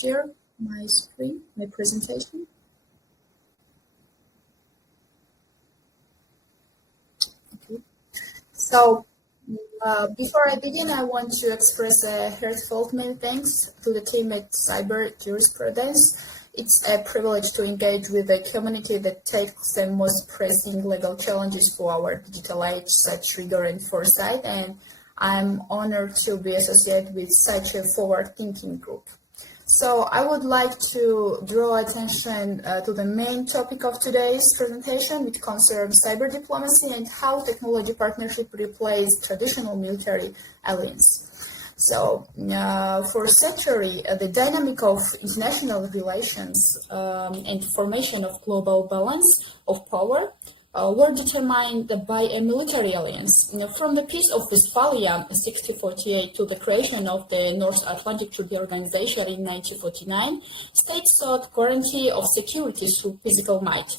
share my screen, my presentation. Okay. So before I begin, I want to express a heartfelt many thanks to the team at CyJurII. It's a privilege to engage with a community that takes the most pressing legal challenges for our digital age, such rigor and foresight, and I'm honored to be associated with such a forward-thinking group. So I would like to draw attention to the main topic of today's presentation, which concerns cyber diplomacy and how technology partnership replaces traditional military alliance. So for a century, the dynamic of international relations and formation of global balance of power were determined by a military alliance. From the Peace of Westphalia 1648 to the creation of the North Atlantic Treaty Organization in 1949, states sought guarantee of security through physical might.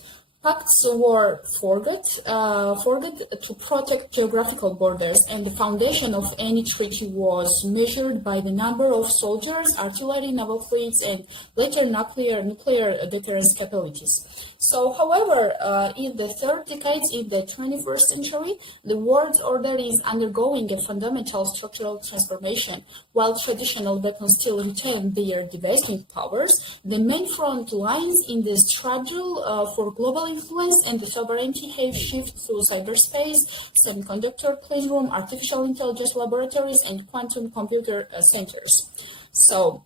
Pacts were forged to protect geographical borders, and the foundation of any treaty was measured by the number of soldiers, artillery, naval fleets, and later nuclear deterrence capabilities. So, however, in the third decades in the 21st century, the world order is undergoing a fundamental structural transformation. While traditional weapons still retain their devastating powers, the main front lines in the struggle for global influence and the sovereignty have shifted to cyberspace, semiconductor cleanroom, artificial intelligence laboratories, and quantum computer centers. So,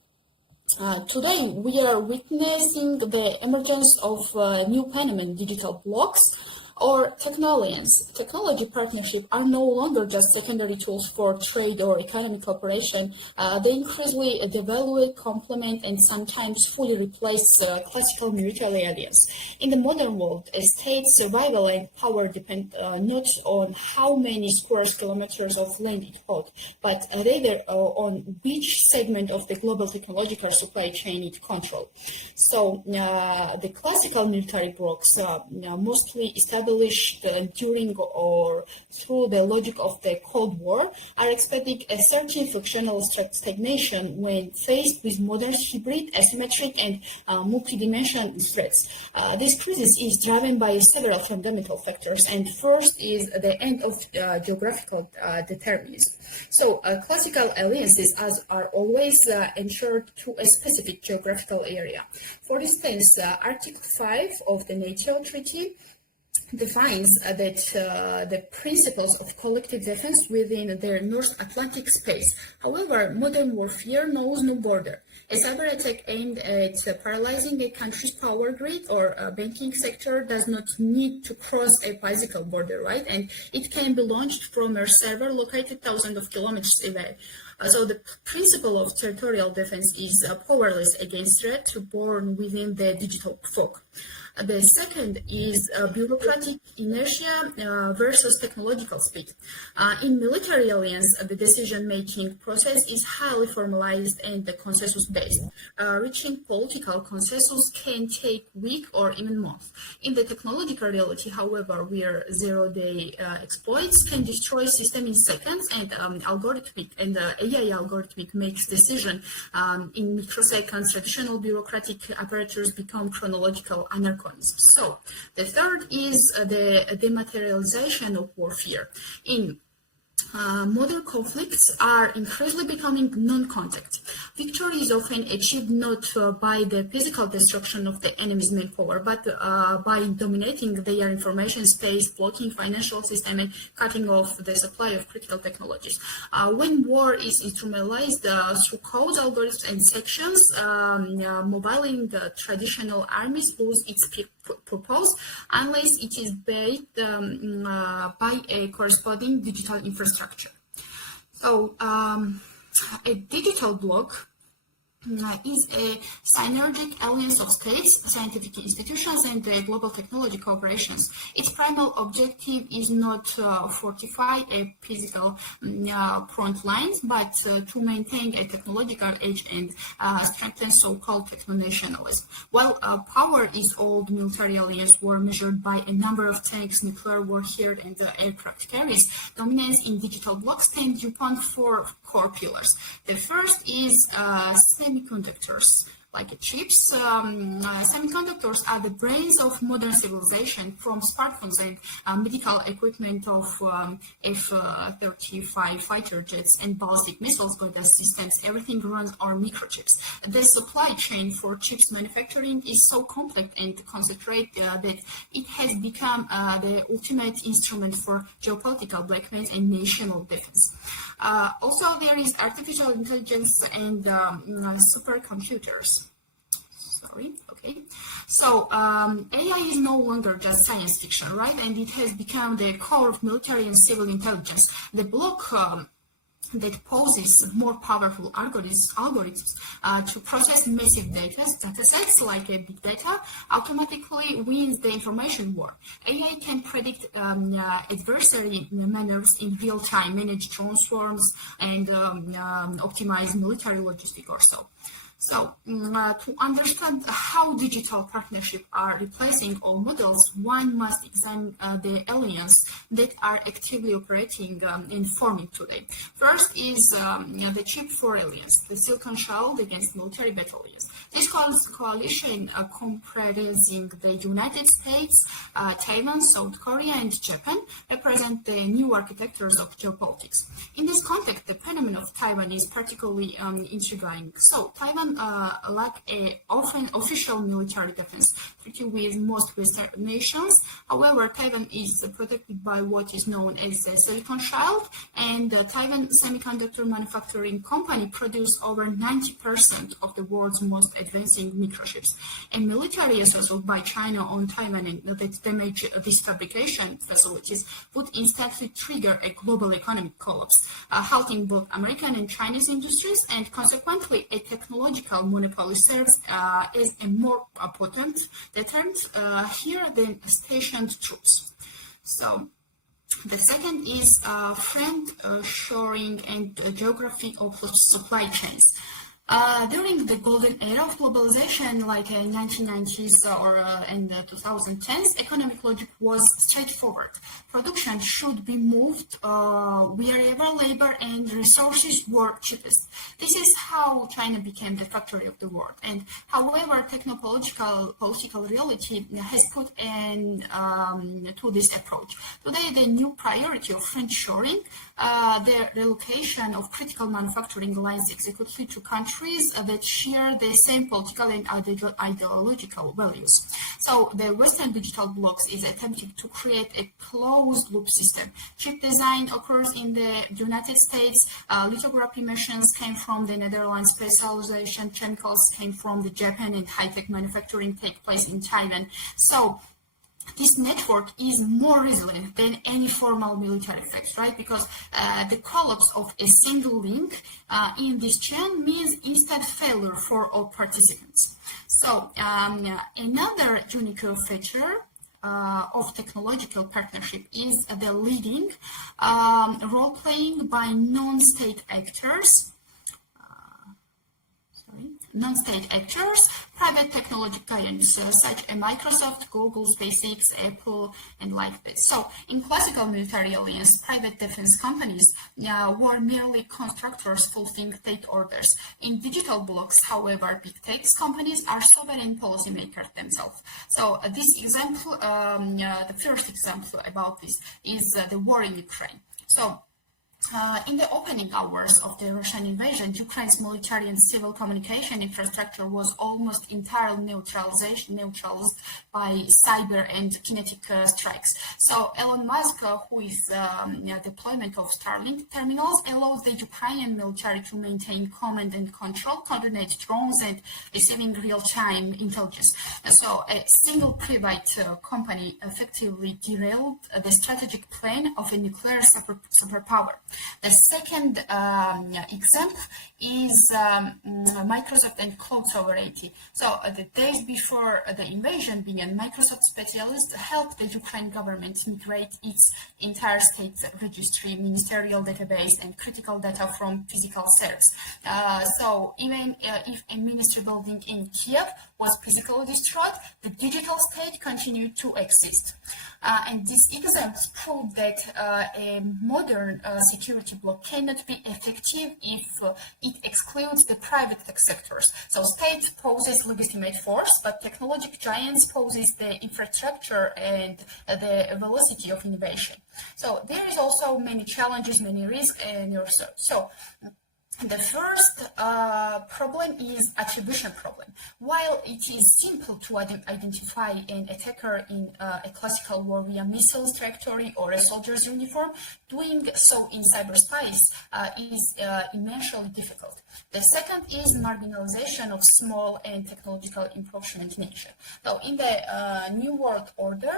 today, we are witnessing the emergence of a new phenomenon, digital blocks or techno-alliance. Technology partnerships are no longer just secondary tools for trade or economic cooperation. They increasingly devalue, complement, and sometimes fully replace classical military alliance. In the modern world, a state's survival and power depend not on how many square kilometers of land it holds, but rather on which segment of the global technological supply chain it controls. So the classical military blocks mostly established during or through the logic of the Cold War are expecting a certain functional stagnation when faced with modern hybrid, asymmetric, and multidimensional threats. This crisis is driven by several fundamental factors, and first is the end of geographical determinism. So classical alliances are always ensured to a specific geographical area. For instance, Article 5 of the NATO Treaty defines that the principles of collective defense within their North Atlantic space. However, modern warfare knows no border. A cyber attack aimed at paralyzing a country's power grid or a banking sector does not need to cross a physical border, right? And it can be launched from a server located thousands of kilometers away. So the principle of territorial defense is powerless against threat born within the digital fog. The second is bureaucratic inertia versus technological speed. In military alliance, the decision-making process is highly formalized and consensus-based. Reaching political consensus can take weeks or even months. In the technological reality, however, where zero-day exploits can destroy system in seconds, and AI algorithmic makes decision in microseconds, traditional bureaucratic apparatus become chronological anarchy. So the third is the dematerialization of warfare. In modern conflicts are increasingly becoming non-contact. Victory is often achieved not by the physical destruction of the enemy's manpower, but by dominating their information space, blocking financial system, and cutting off the supply of critical technologies. When war is instrumentalized through codes, algorithms, and sections, mobiling the traditional armies lose its purpose unless it is backed by a corresponding digital infrastructure. So a digital bloc is a synergic alliance of states, scientific institutions, and global technology corporations. Its primary objective is not fortify a physical front lines, but to maintain a technological edge and strengthen so-called techno-nationalism. While power is old, military alliances were measured by a number of tanks, nuclear warhead, and aircraft carriers. Dominance in digital blocks stems upon four core pillars. The first is semiconductors like chips. Semiconductors are the brains of modern civilization, from smartphones and medical equipment of F-35 fighter jets and ballistic missiles guidance systems. Everything runs on microchips. The supply chain for chips manufacturing is so complex and concentrated that it has become the ultimate instrument for geopolitical blackmail and national defense. Also, there is artificial intelligence and supercomputers. So AI is no longer just science fiction, right? And it has become the core of military and civil intelligence. The block that poses more powerful algorithms to process massive data sets like big data automatically wins the information war. AI can predict adversary manners in real time, manage drone swarms, and optimize military logistics or so. So, to understand how digital partnerships are replacing all models, one must examine the alliances that are actively operating and forming today. First is the Chip 4 Alliance, the Silicon Shield against military battalions. This coalition comprising the United States, Taiwan, South Korea, and Japan represent the new architectures of geopolitics. In this context, the phenomenon of Taiwan is particularly intriguing. So, Taiwan lack a often official military defense treaty with most Western nations. However, Taiwan is protected by what is known as the Silicon Shield, and Taiwan Semiconductor Manufacturing Company produce over 90% of the world's most advancing microchips. A military assault by China on Taiwan and that damage these fabrication facilities would instantly trigger a global economic collapse, halting both American and Chinese industries, and consequently a technological monopoly serves as a more potent deterrent here than stationed troops. So the second is friend shoring and geography of supply chains. During the golden era of globalization, like in 1990s or in 2010s, economic logic was straightforward. Production should be moved wherever labor and resources were cheapest. This is how China became the factory of the world. And however, political reality has put an to this approach. Today, the new priority of friendshoring, the relocation of critical manufacturing lines executively to countries that share the same political and ideological values. So the Western digital blocks is attempting to create a closed loop system. Chip design occurs in the United States, lithography machines came from the Netherlands, specialization chemicals came from the Japan, and high-tech manufacturing take place in Taiwan. So this network is more resilient than any formal military effects, right? Because the collapse of a single link in this chain means instant failure for all participants. So another unique feature of technological partnership is the leading role-playing by non-state actors. Private technology giants such as Microsoft, Google, SpaceX, Apple, and like this. So, in classical military alliance, private defense companies were merely constructors fulfilling state orders. In digital blocks, however, big tech companies are sovereign policymakers themselves. So, this example, the first example about this is the war in Ukraine. So, in the opening hours of the Russian invasion, Ukraine's military and civil communication infrastructure was almost entirely neutralized by cyber and kinetic strikes. So Elon Musk, who is deployment of Starlink terminals, allows the Ukrainian military to maintain command and control, coordinate drones, and receiving real-time intelligence. So a single private company effectively derailed the strategic plan of a nuclear superpower. The second example is Microsoft and cloud sovereignty. So the days before the invasion began, Microsoft specialists helped the Ukraine government migrate its entire state registry, ministerial database, and critical data from physical servers. So even if a ministry building in Kiev was physically destroyed, the digital state continued to exist. And these examples prove that a modern security security bloc cannot be effective if it excludes the private tech sectors. So state poses legitimate force, but technology giants poses the infrastructure and the velocity of innovation. So there is also many challenges, many risks, and so. The first problem is attribution problem. While it is simple to identify an attacker in a classical war via missiles trajectory or a soldier's uniform, doing so in cyberspace is immensely difficult. The second is marginalization of small and technological encroachment nature. So in the New World Order,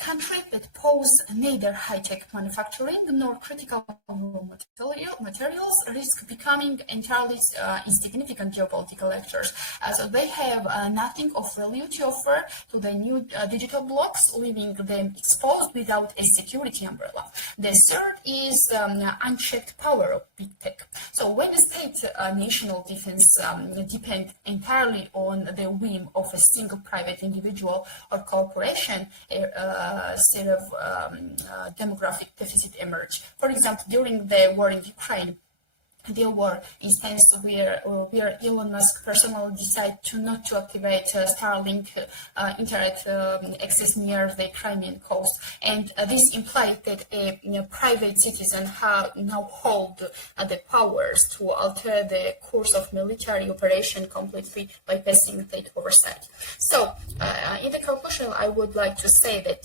countries that pose neither high-tech manufacturing nor critical raw materials risk becoming entirely insignificant geopolitical actors. So they have nothing of value to offer to the new digital blocks, leaving them exposed without a security umbrella. The third is unchecked power of big tech. So when the state national defense depend entirely on the whim of a single private individual or corporation, a set of demographic deficit emerge. For example, during the war in Ukraine, there were instances where Elon Musk personally decided not to activate Starlink internet access near the Crimean coast, and this implied that a private citizen now hold the powers to alter the course of military operation completely bypassing state oversight. So, in the conclusion, I would like to say that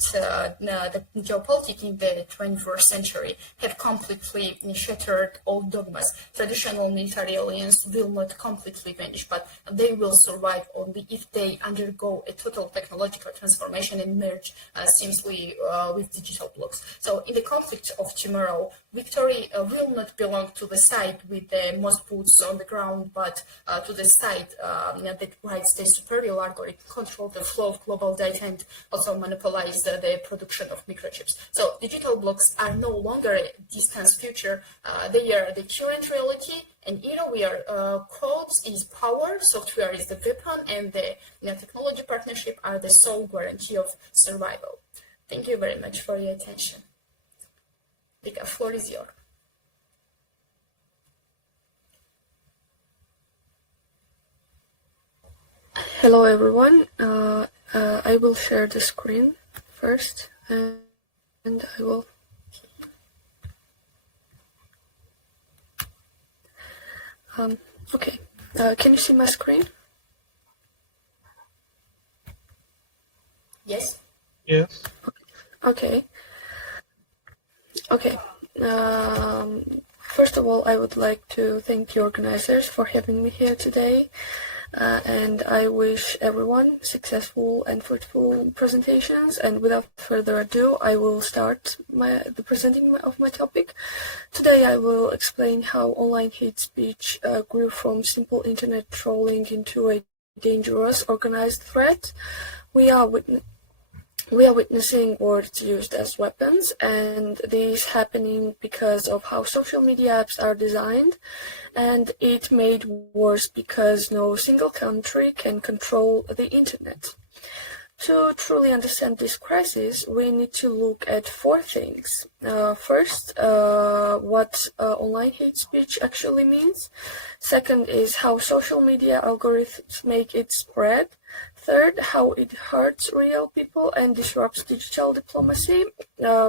the geopolitics in the 21st century have completely shattered all dogmas. Traditional military alliances will not completely vanish, but they will survive only if they undergo a total technological transformation and merge seamlessly with digital blocks. So in the conflict of tomorrow, victory will not belong to the side with the most boots on the ground, but to the side that rights the superior algorithm, control the flow of global data, and also monopolize the production of microchips. So digital blocks are no longer a distant future. They are the current reality, and where codes is power, software is the weapon, and the technology partnership are the sole guarantee of survival. Thank you very much for your attention. Lika, floor is yours. Hello everyone. I will share the screen first, and I will. Okay. Can you see my screen? Yes. Yes. Okay. Okay. First of all, I would like to thank the organizers for having me here today. And I wish everyone successful and fruitful presentations. And without further ado, I will start the presenting of my topic. Today, I will explain how online hate speech grew from simple internet trolling into a dangerous organized threat. We are witnessing words used as weapons, and this happening because of how social media apps are designed, and it made worse because no single country can control the internet. To truly understand this crisis, we need to look at four things. First, what online hate speech actually means. Second is how social media algorithms make it spread. Third, how it hurts real people and disrupts digital diplomacy.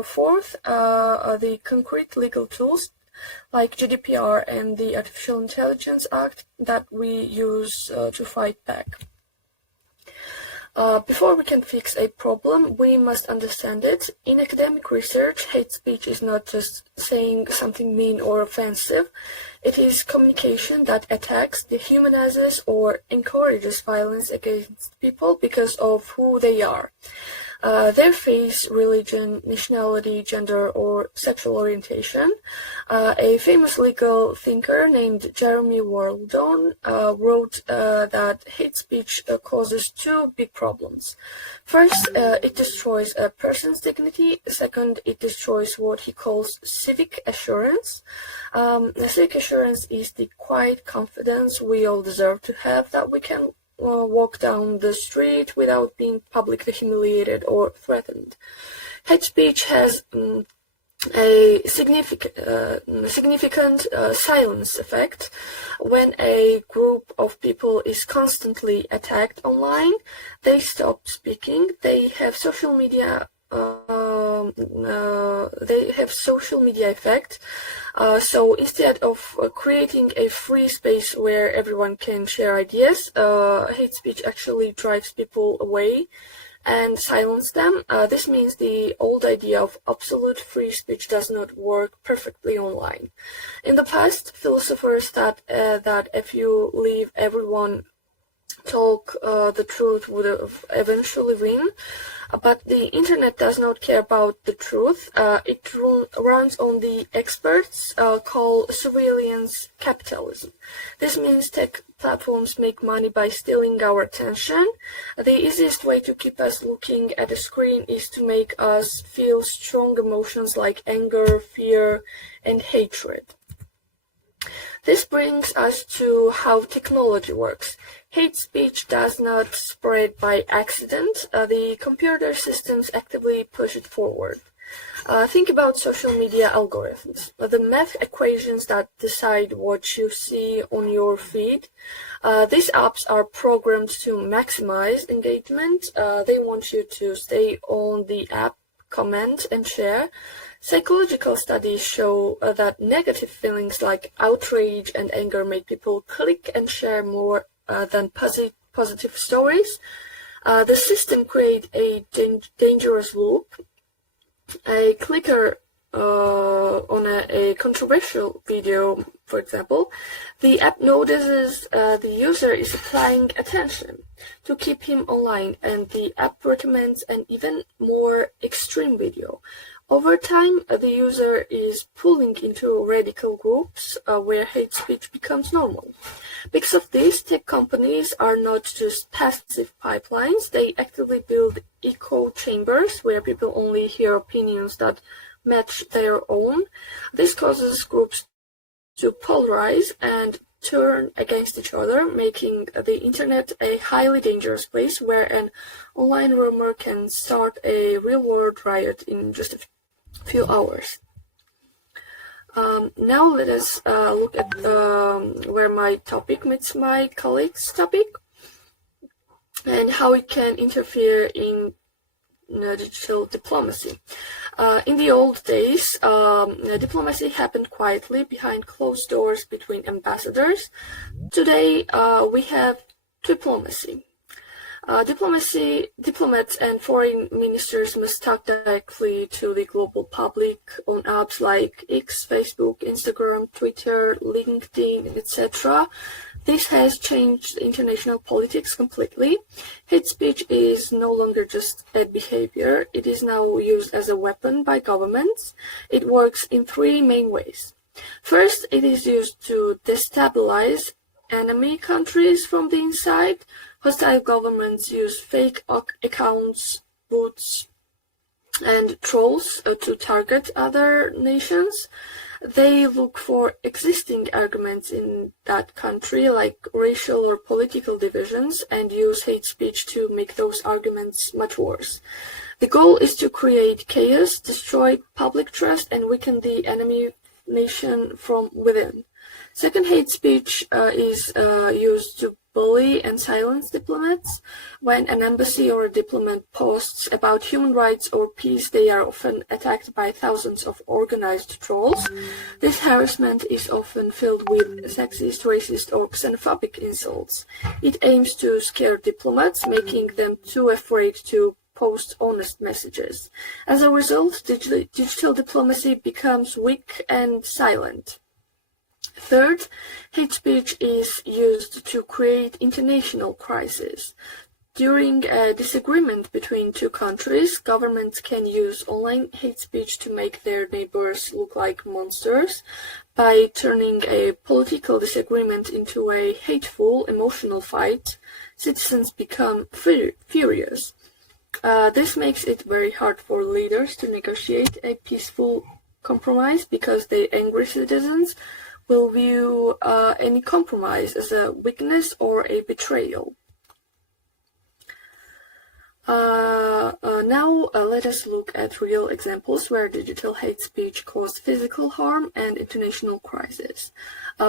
Fourth, the concrete legal tools like GDPR and the Artificial Intelligence Act that we use to fight back. Before we can fix a problem, we must understand it. In academic research, hate speech is not just saying something mean or offensive. It is communication that attacks, dehumanizes, or encourages violence against people because of who they are. Their face, religion, nationality, gender, or sexual orientation. A famous legal thinker named Jeremy Waldron wrote that hate speech causes two big problems. First, it destroys a person's dignity. Second, it destroys what he calls civic assurance. Civic assurance is the quiet confidence we all deserve to have that we can walk down the street without being publicly humiliated or threatened. Hate speech has a significant silence effect. When a group of people is constantly attacked online, they stop speaking. They have social media effect. So instead of creating a free space where everyone can share ideas, hate speech actually drives people away and silence them. This means the old idea of absolute free speech does not work perfectly online. In the past, philosophers thought that if you leave everyone talk, the truth would have eventually win. But the internet does not care about the truth. It runs on the experts called surveillance capitalism. This means tech platforms make money by stealing our attention. The easiest way to keep us looking at a screen is to make us feel strong emotions like anger, fear, and hatred. This brings us to how technology works. Hate speech does not spread by accident. The computer systems actively push it forward. Think about social media algorithms, the math equations that decide what you see on your feed. These apps are programmed to maximize engagement. They want you to stay on the app, comment, and share. Psychological studies show that negative feelings like outrage and anger make people click and share more than positive stories. The system creates a dangerous loop. A clicker on a controversial video, for example, the app notices the user is applying attention to keep him online, and the app recommends an even more extreme video. Over time, the user is pulling into radical groups where hate speech becomes normal. Because of this, tech companies are not just passive pipelines, they actively build echo chambers where people only hear opinions that match their own. This causes groups to polarize and turn against each other, making the internet a highly dangerous place where an online rumor can start a real-world riot in just a few hours. Now let us look at where my topic meets my colleague's topic and how it can interfere in digital diplomacy. In the old days, diplomacy happened quietly behind closed doors between ambassadors. Today, we have diplomacy. Diplomats and foreign ministers must talk directly to the global public on apps like X, Facebook, Instagram, Twitter, LinkedIn, etc. This has changed international politics completely. Hate speech is no longer just a behavior. It is now used as a weapon by governments. It works in three main ways. First, it is used to destabilize enemy countries from the inside. Hostile governments use fake accounts, bots, and trolls to target other nations. They look for existing arguments in that country, like racial or political divisions, and use hate speech to make those arguments much worse. The goal is to create chaos, destroy public trust, and weaken the enemy nation from within. Second, hate speech is used to bully and silence diplomats. When an embassy or a diplomat posts about human rights or peace, they are often attacked by thousands of organized trolls. This harassment is often filled with sexist, racist, or xenophobic insults. It aims to scare diplomats, making them too afraid to post honest messages. As a result, digital diplomacy becomes weak and silent. Third, hate speech is used to create international crises. During a disagreement between two countries, governments can use online hate speech to make their neighbors look like monsters. By turning a political disagreement into a hateful, emotional fight, citizens become furious. This makes it very hard for leaders to negotiate a peaceful compromise because the angry citizens will view any compromise as a weakness or a betrayal. Now let us look at real examples where digital hate speech caused physical harm and international crisis.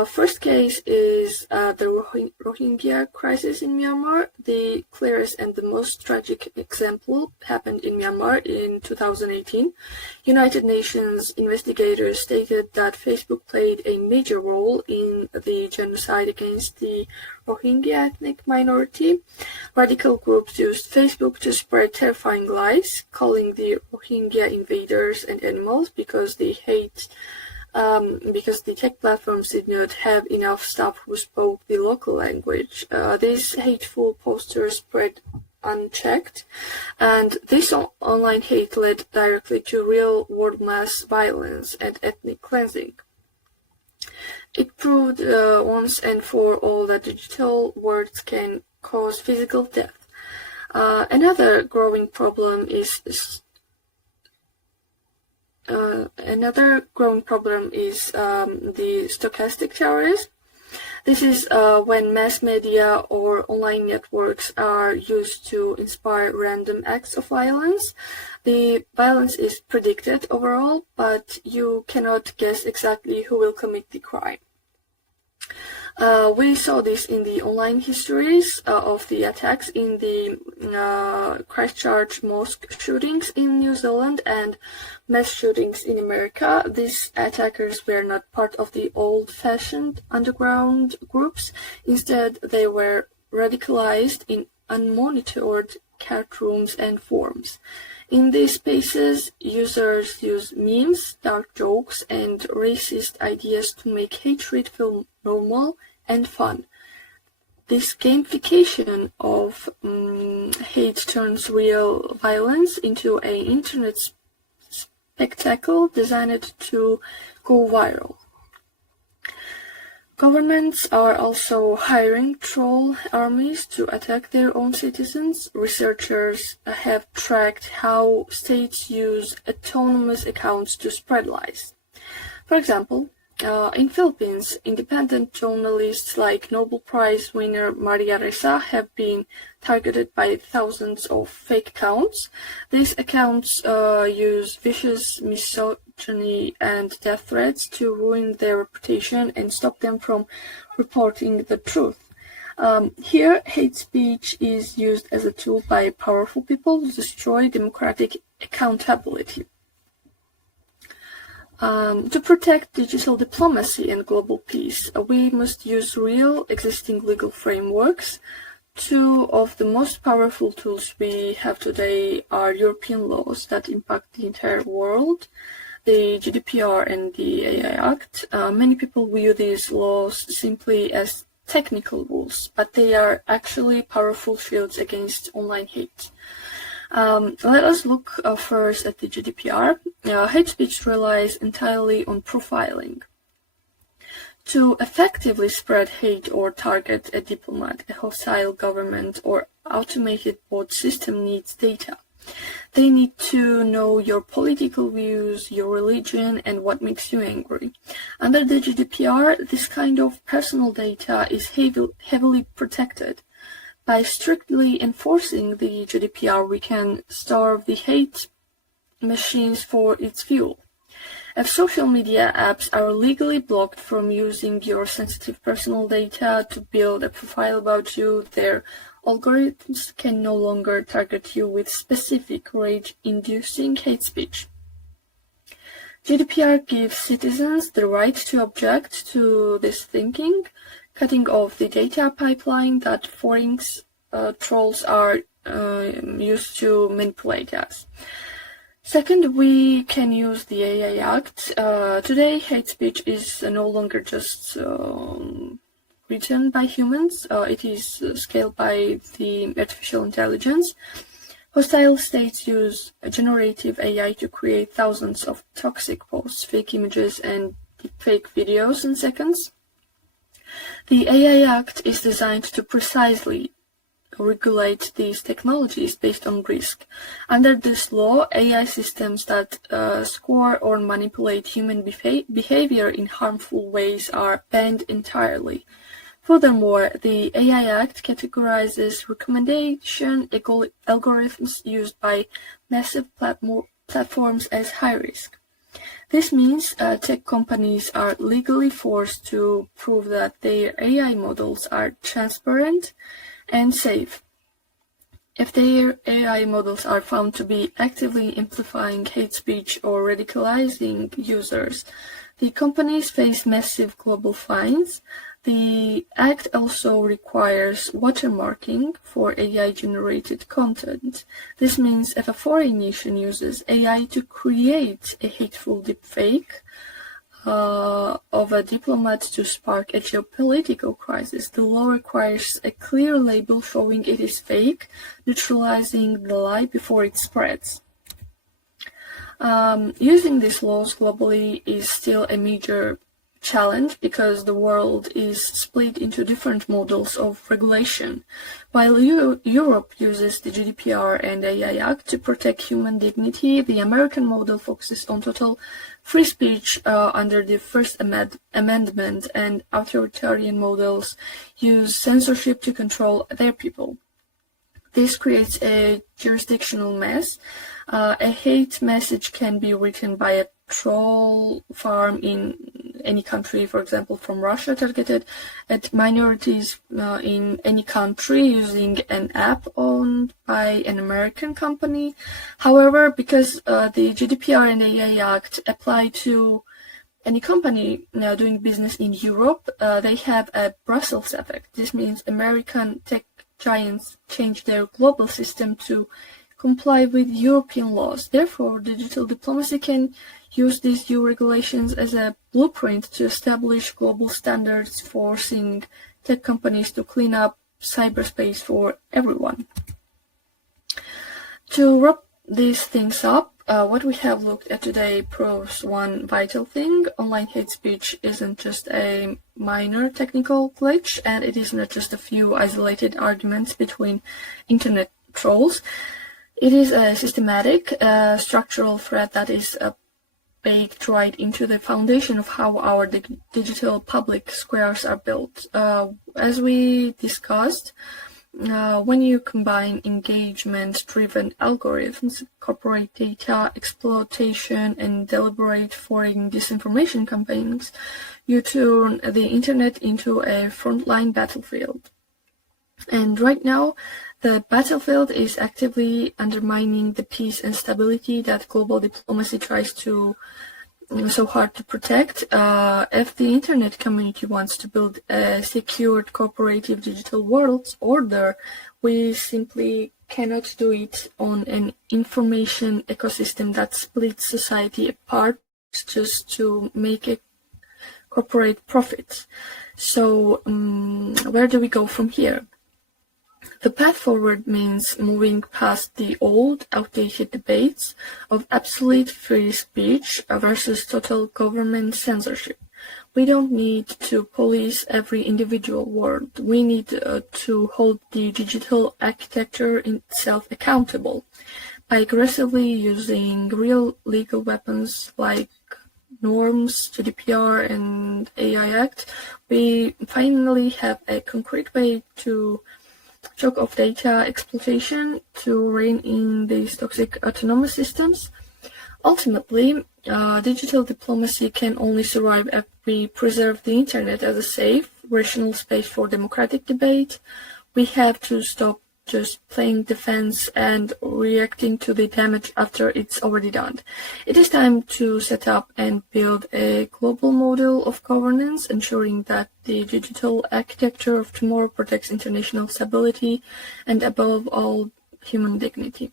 First case is the Rohingya crisis in Myanmar. The clearest and the most tragic example happened in Myanmar in 2018. United Nations investigators stated that Facebook played a major role in the genocide against the Rohingya ethnic minority. Radical groups used Facebook to spread terrifying lies, calling the Rohingya invaders and animals because the tech platforms did not have enough staff who spoke the local language. These hateful posters spread unchecked, and this online hate led directly to real-world mass violence and ethnic cleansing. It proved once and for all that digital words can cause physical death. Another growing problem is the stochastic terrorism. This is when mass media or online networks are used to inspire random acts of violence. The violence is predicted overall, but you cannot guess exactly who will commit the crime. We saw this in the online histories of the attacks in the Christchurch mosque shootings in New Zealand and mass shootings in America. These attackers were not part of the old-fashioned underground groups. Instead, they were radicalized in unmonitored chat rooms and forums. In these spaces, users use memes, dark jokes, and racist ideas to make hatred feel normal and fun. This gamification of hate turns real violence into an internet spectacle designed to go viral. Governments are also hiring troll armies to attack their own citizens. Researchers have tracked how states use autonomous accounts to spread lies. For example, in Philippines, independent journalists like Nobel Prize winner Maria Ressa have been targeted by thousands of fake accounts. These accounts use vicious misogyny and death threats to ruin their reputation and stop them from reporting the truth. Here, hate speech is used as a tool by powerful people to destroy democratic accountability. To protect digital diplomacy and global peace, we must use real existing legal frameworks. Two of the most powerful tools we have today are European laws that impact the entire world, the GDPR and the AI Act. Many people view these laws simply as technical rules, but they are actually powerful shields against online hate. Let us look first at the GDPR. Hate speech relies entirely on profiling. To effectively spread hate or target a diplomat, a hostile government, or automated bot system needs data. They need to know your political views, your religion, and what makes you angry. Under the GDPR, this kind of personal data is heavily protected. By strictly enforcing the GDPR, we can starve the hate machines for its fuel. If social media apps are legally blocked from using your sensitive personal data to build a profile about you, their algorithms can no longer target you with specific rage-inducing hate speech. GDPR gives citizens the right to object to this thinking, cutting off the data pipeline that foreign trolls are used to manipulate us. Second, we can use the AI Act. Today, hate speech is no longer just written by humans. It is scaled by the artificial intelligence. Hostile states use generative AI to create thousands of toxic posts, fake images, and fake videos in seconds. The AI Act is designed to precisely regulate these technologies based on risk. Under this law, AI systems that score or manipulate human behavior in harmful ways are banned entirely. Furthermore, the AI Act categorizes recommendation algorithms used by massive platforms as high risk. This means tech companies are legally forced to prove that their AI models are transparent and safe. If their AI models are found to be actively amplifying hate speech or radicalizing users, the companies face massive global fines. The Act also requires watermarking for AI-generated content. This means if a foreign nation uses AI to create a hateful deepfake of a diplomat to spark a geopolitical crisis, the law requires a clear label showing it is fake, neutralizing the lie before it spreads. Using these laws globally is still a major challenge because the world is split into different models of regulation. While Europe uses the GDPR and AI Act to protect human dignity, the American model focuses on total free speech under the First Amendment, and authoritarian models use censorship to control their people. This creates a jurisdictional mess. A hate message can be written by a troll farm in any country, for example, from Russia, targeted at minorities in any country using an app owned by an American company. However, because the GDPR and AI Act apply to any company now doing business in Europe, they have a Brussels effect. This means American tech giants change their global system to comply with European laws. Therefore, digital diplomacy can use these new regulations as a blueprint to establish global standards, forcing tech companies to clean up cyberspace for everyone. To wrap these things up, what we have looked at today proves one vital thing. Online hate speech isn't just a minor technical glitch, and it is not just a few isolated arguments between internet trolls. It is a systematic, structural threat that is baked right into the foundation of how our digital public squares are built. As we discussed, when you combine engagement-driven algorithms, corporate data exploitation, and deliberate foreign disinformation campaigns, you turn the internet into a frontline battlefield. And right now, the battlefield is actively undermining the peace and stability that global diplomacy tries to so hard to protect. If the internet community wants to build a secured cooperative digital world order, we simply cannot do it on an information ecosystem that splits society apart just to make a corporate profit. So where do we go from here? The path forward means moving past the old, outdated debates of absolute free speech versus total government censorship. We don't need to police every individual word. We need to hold the digital architecture itself accountable. By aggressively using real legal weapons like norms, GDPR, and AI Act, we finally have a concrete way to choke off data exploitation, to rein in these toxic autonomous systems. Ultimately, digital diplomacy can only survive if we preserve the internet as a safe, rational space for democratic debate. We have to stop just playing defense and reacting to the damage after it's already done. It is time to set up and build a global model of governance, ensuring that the digital architecture of tomorrow protects international stability and, above all, human dignity.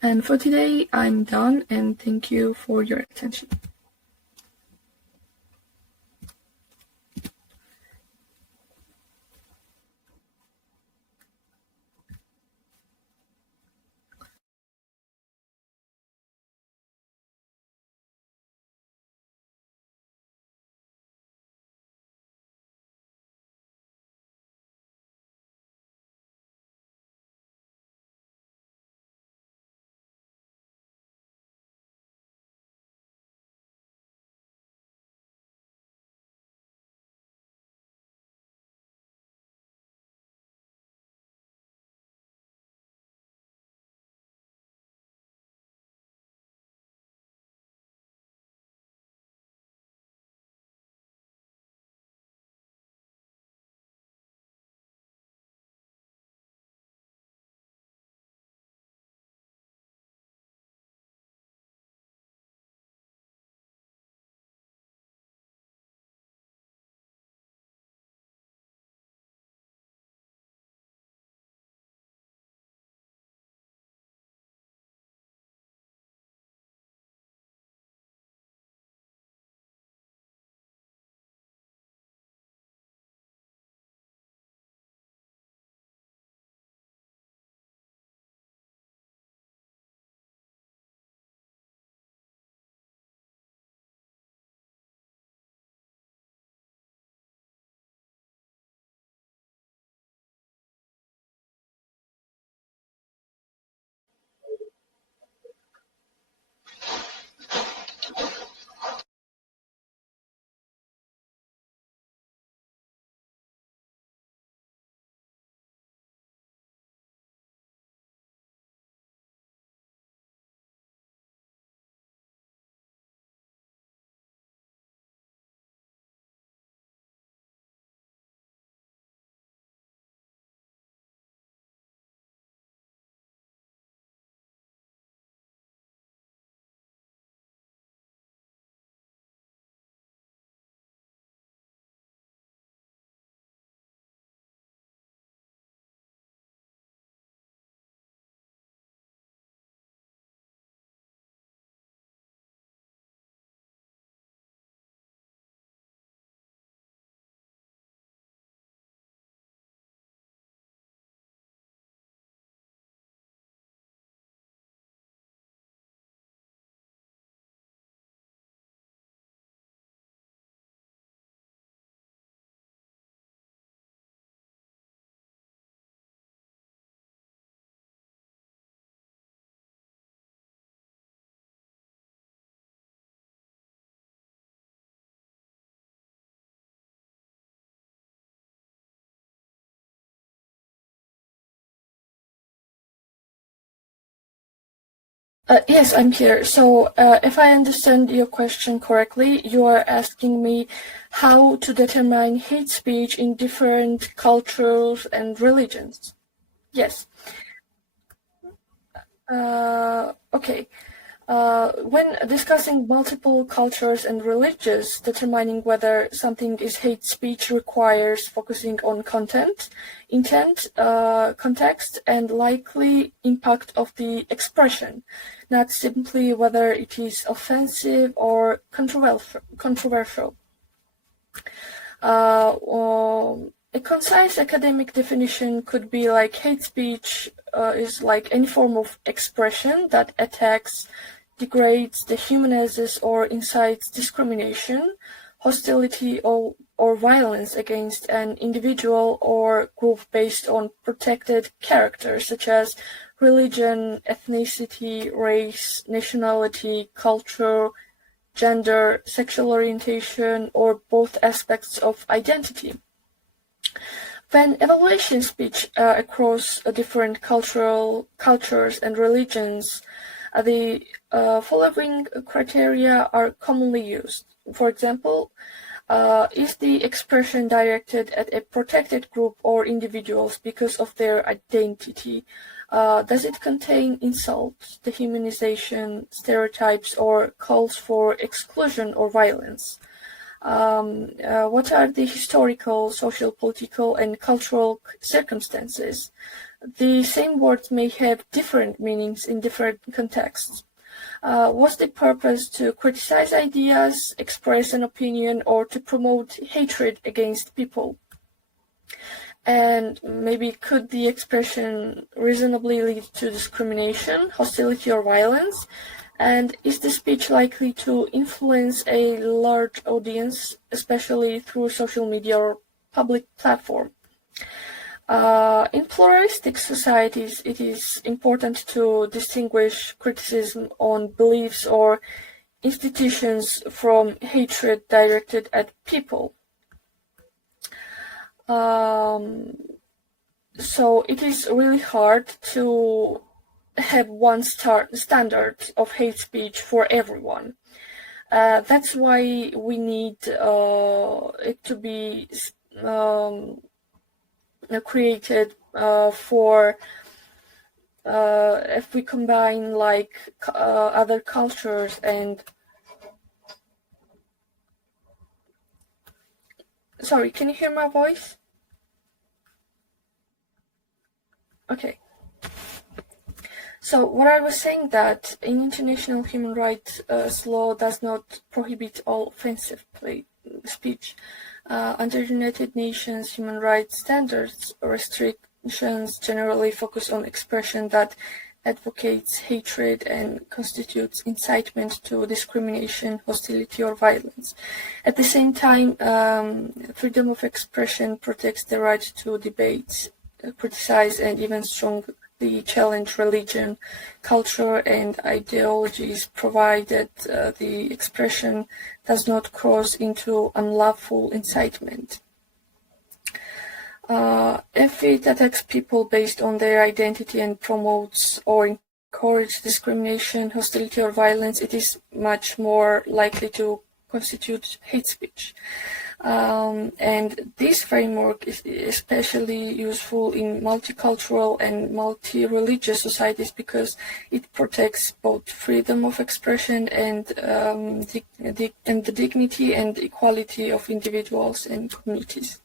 And for today, I'm done, and thank you for your attention. Yes, I'm here. So, if I understand your question correctly, you are asking me how to determine hate speech in different cultures and religions. Yes. Okay. When discussing multiple cultures and religions, determining whether something is hate speech requires focusing on content, intent, context, and likely impact of the expression, not simply whether it is offensive or controversial. A concise academic definition could be like hate speech is like any form of expression that attacks, degrades, dehumanizes, or incites discrimination, hostility, or violence against an individual or group based on protected characters such as religion, ethnicity, race, nationality, culture, gender, sexual orientation, or both aspects of identity. When evaluating speech across different cultures and religions, the following criteria are commonly used. For example, is the expression directed at a protected group or individuals because of their identity? Does it contain insults, dehumanization, stereotypes, or calls for exclusion or violence? What are the historical, social, political, and cultural circumstances? The same words may have different meanings in different contexts. Was the purpose to criticize ideas, express an opinion, or to promote hatred against people? And maybe could the expression reasonably lead to discrimination, hostility, or violence? And is the speech likely to influence a large audience, especially through social media or public platform? In pluralistic societies, it is important to distinguish criticism on beliefs or institutions from hatred directed at people. So it is really hard to have one standard of hate speech for everyone. That's why we need it to be created for if we combine like other cultures and sorry, can you hear my voice? Okay. So what I was saying that in international human rights law does not prohibit all offensive speech. Under United Nations human rights standards, restrictions generally focus on expression that advocates hatred and constitutes incitement to discrimination, hostility, or violence. At the same time, freedom of expression protects the right to debate, criticize, and even strongly challenge religion, culture, and ideologies, provided the expression does not cross into unlawful incitement. If it attacks people based on their identity and promotes or encourages discrimination, hostility, or violence, it is much more likely to constitute hate speech. And this framework is especially useful in multicultural and multi-religious societies because it protects both freedom of expression and the dignity and equality of individuals and communities.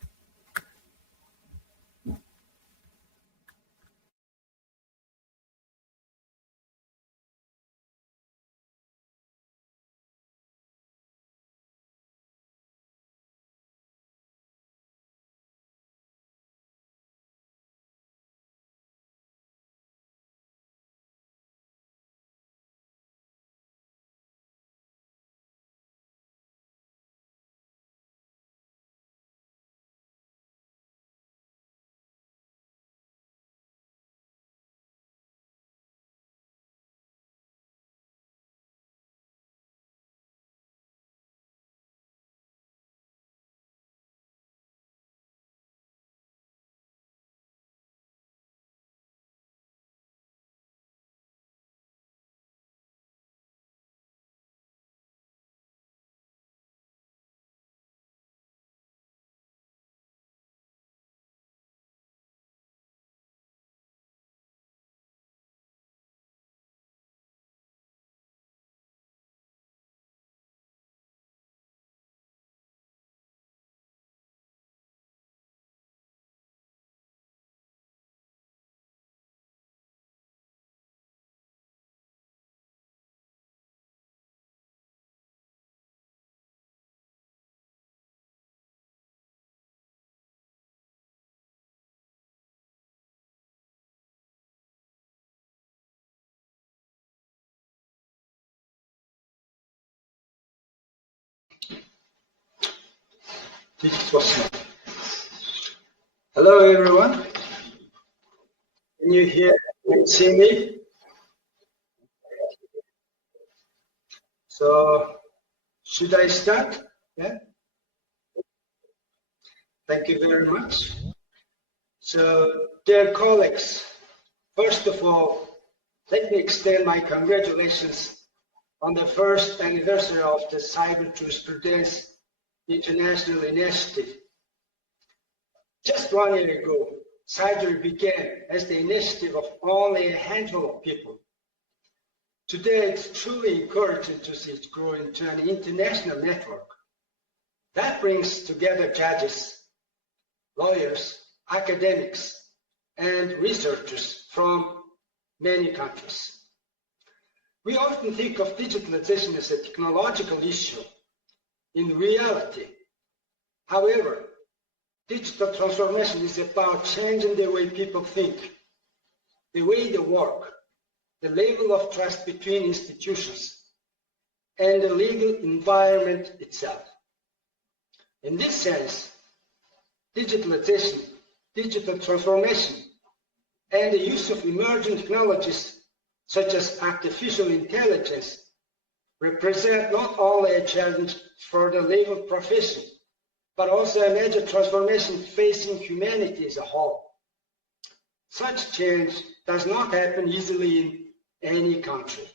Hello everyone. Can you hear and see me? So, should I start? Yeah. Thank you very much. So, dear colleagues, first of all, let me extend my congratulations on the first anniversary of the Cyber Jurisprudence International Initiative. Just 1 year ago, CyJurII began as the initiative of only a handful of people. Today, it's truly encouraging to see it grow into an international network that brings together judges, lawyers, academics, and researchers from many countries. We often think of digitalization as a technological issue. In reality, however, digital transformation is about changing the way people think, the way they work, the level of trust between institutions, and the legal environment itself. In this sense, digitalization, digital transformation, and the use of emerging technologies such as artificial intelligence represent not only a challenge for the legal profession, but also a major transformation facing humanity as a whole. Such change does not happen easily in any country.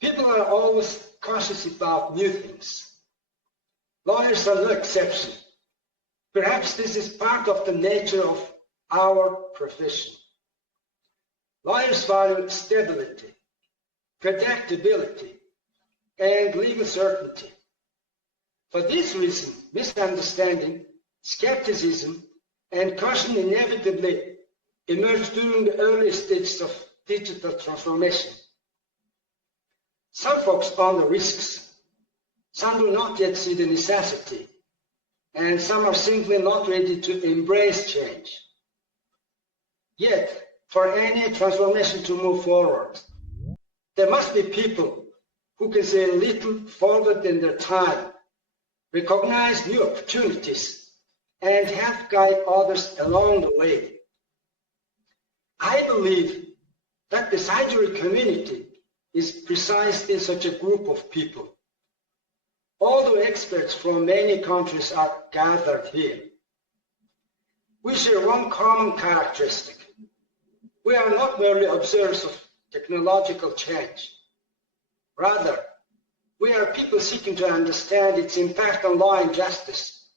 People are always cautious about new things. Lawyers are no exception. Perhaps this is part of the nature of our profession. Lawyers value stability, predictability, and legal certainty. For this reason, misunderstanding, skepticism, and caution inevitably emerge during the early stages of digital transformation. Some focus on the risks, some do not yet see the necessity, and some are simply not ready to embrace change. Yet, for any transformation to move forward, there must be people who can see a little forward in their time, recognize new opportunities, and help guide others along the way. I believe that the CyJurII community is precisely such a group of people. Although experts from many countries are gathered here, we share one common characteristic. We are not merely observers of technological change. Rather, we are people seeking to understand its impact on law and justice,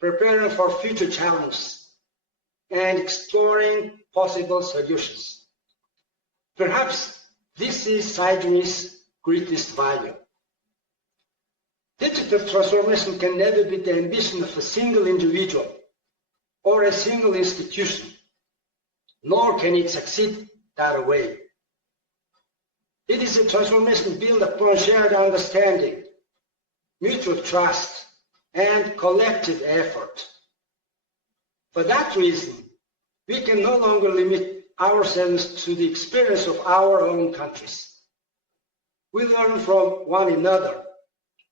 preparing for future challenges, and exploring possible solutions. Perhaps this is CyJurII's greatest value. Digital transformation can never be the ambition of a single individual or a single institution, nor can it succeed that way. It is a transformation built upon shared understanding, mutual trust, and collective effort. For that reason, we can no longer limit ourselves to the experience of our own countries. We learn from one another,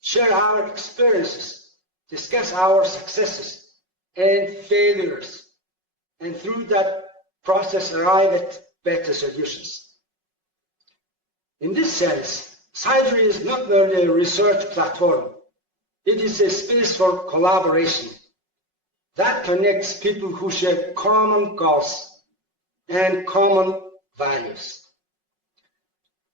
share our experiences, discuss our successes and failures, and through that process arrive at better solutions. In this sense, CyJurII is not merely a research platform. It is a space for collaboration that connects people who share common goals and common values.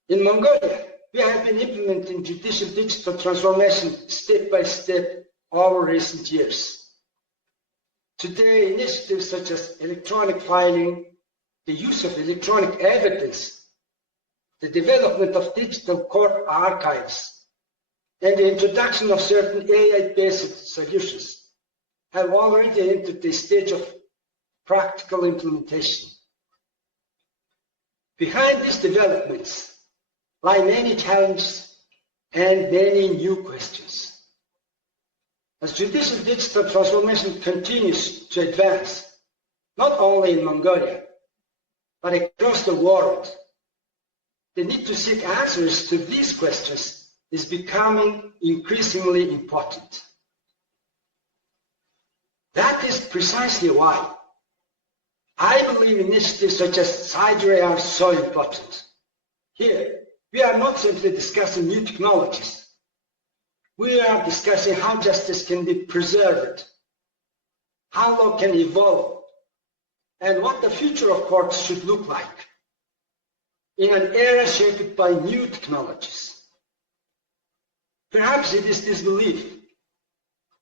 In Mongolia, we have been implementing judicial digital transformation step by step over recent years. Today, initiatives such as electronic filing, the use of electronic evidence, the development of digital court archives, and the introduction of certain AI-based solutions have already entered the stage of practical implementation. Behind these developments lie many challenges and many new questions. As judicial digital transformation continues to advance, not only in Mongolia, but across the world, the need to seek answers to these questions is becoming increasingly important. That is precisely why I believe initiatives such as CyJurII are so important. Here, we are not simply discussing new technologies. We are discussing how justice can be preserved, how law can evolve, and what the future of courts should look like in an era shaped by new technologies. Perhaps it is this belief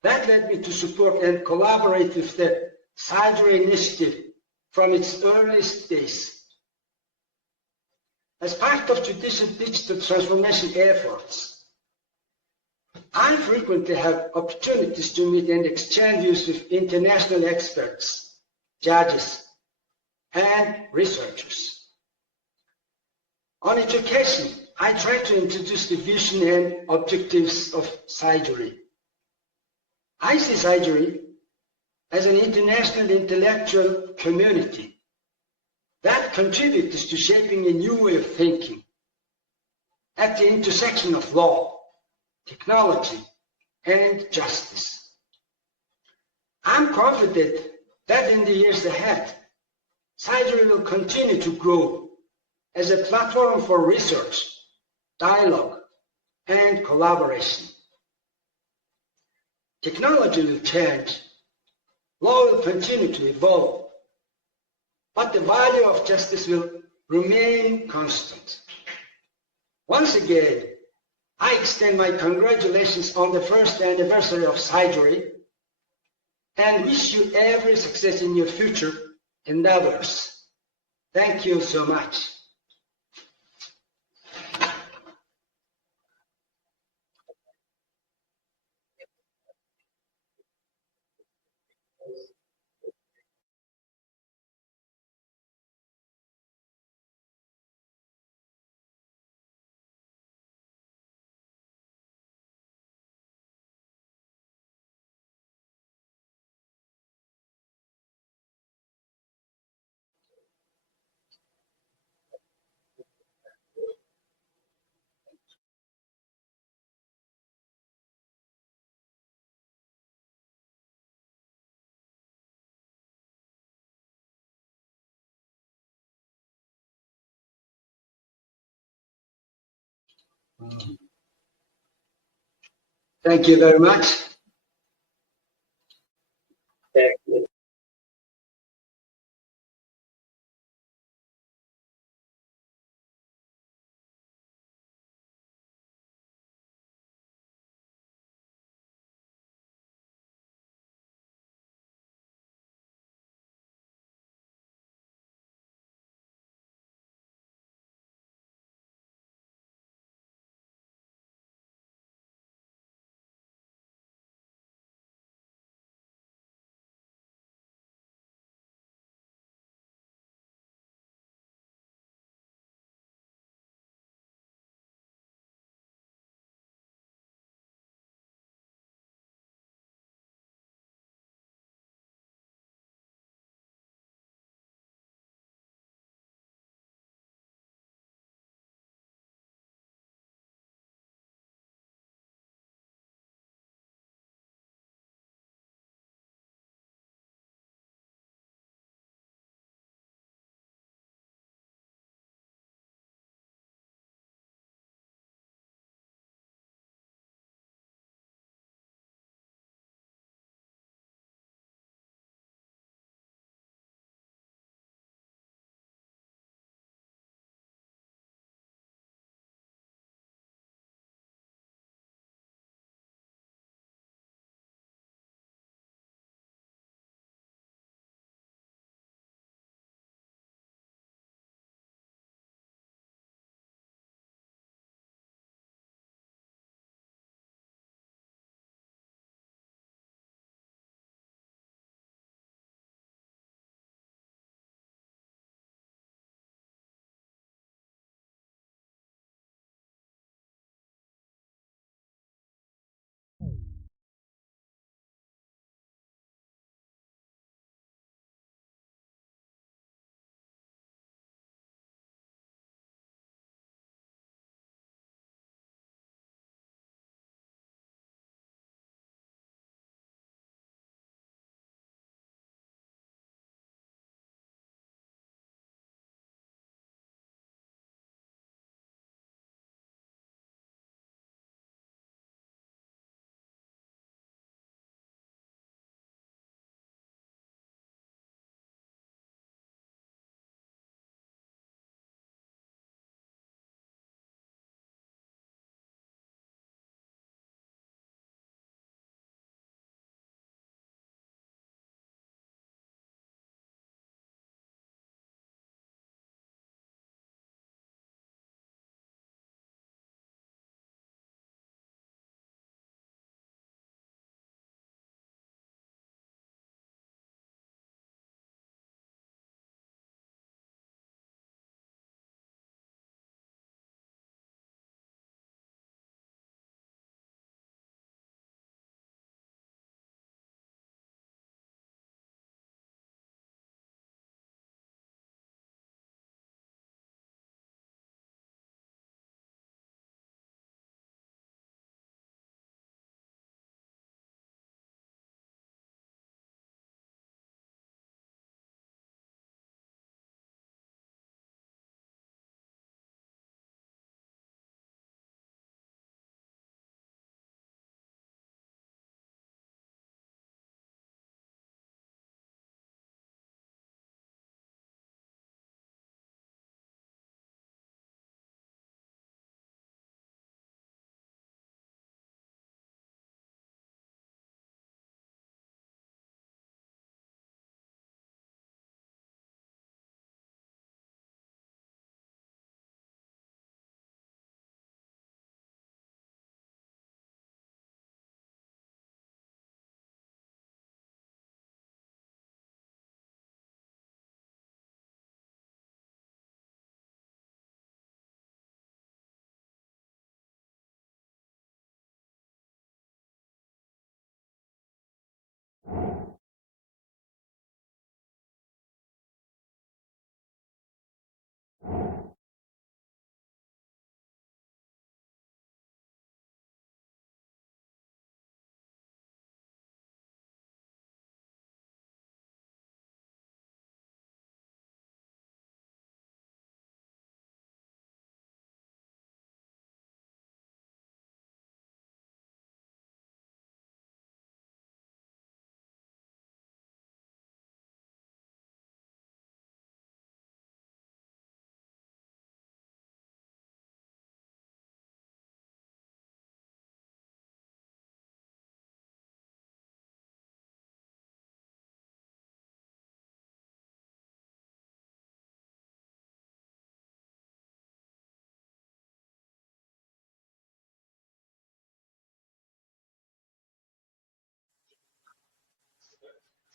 that led me to support and collaborate with the CyJurII initiative from its earliest days. As part of judicial digital transformation efforts, I frequently have opportunities to meet and exchange views with international experts, judges, and researchers. On each occasion, I try to introduce the vision and objectives of CyJurII. I see CyJurII as an international intellectual community that contributes to shaping a new way of thinking at the intersection of law, technology, and justice. I'm confident that in the years ahead, CyJurII will continue to grow as a platform for research, dialogue, and collaboration. Technology will change, law will continue to evolve, but the value of justice will remain constant. Once again, I extend my congratulations on the first anniversary of CyJurII and wish you every success in your future endeavors. Thank you so much. Thank you very much. Thank you.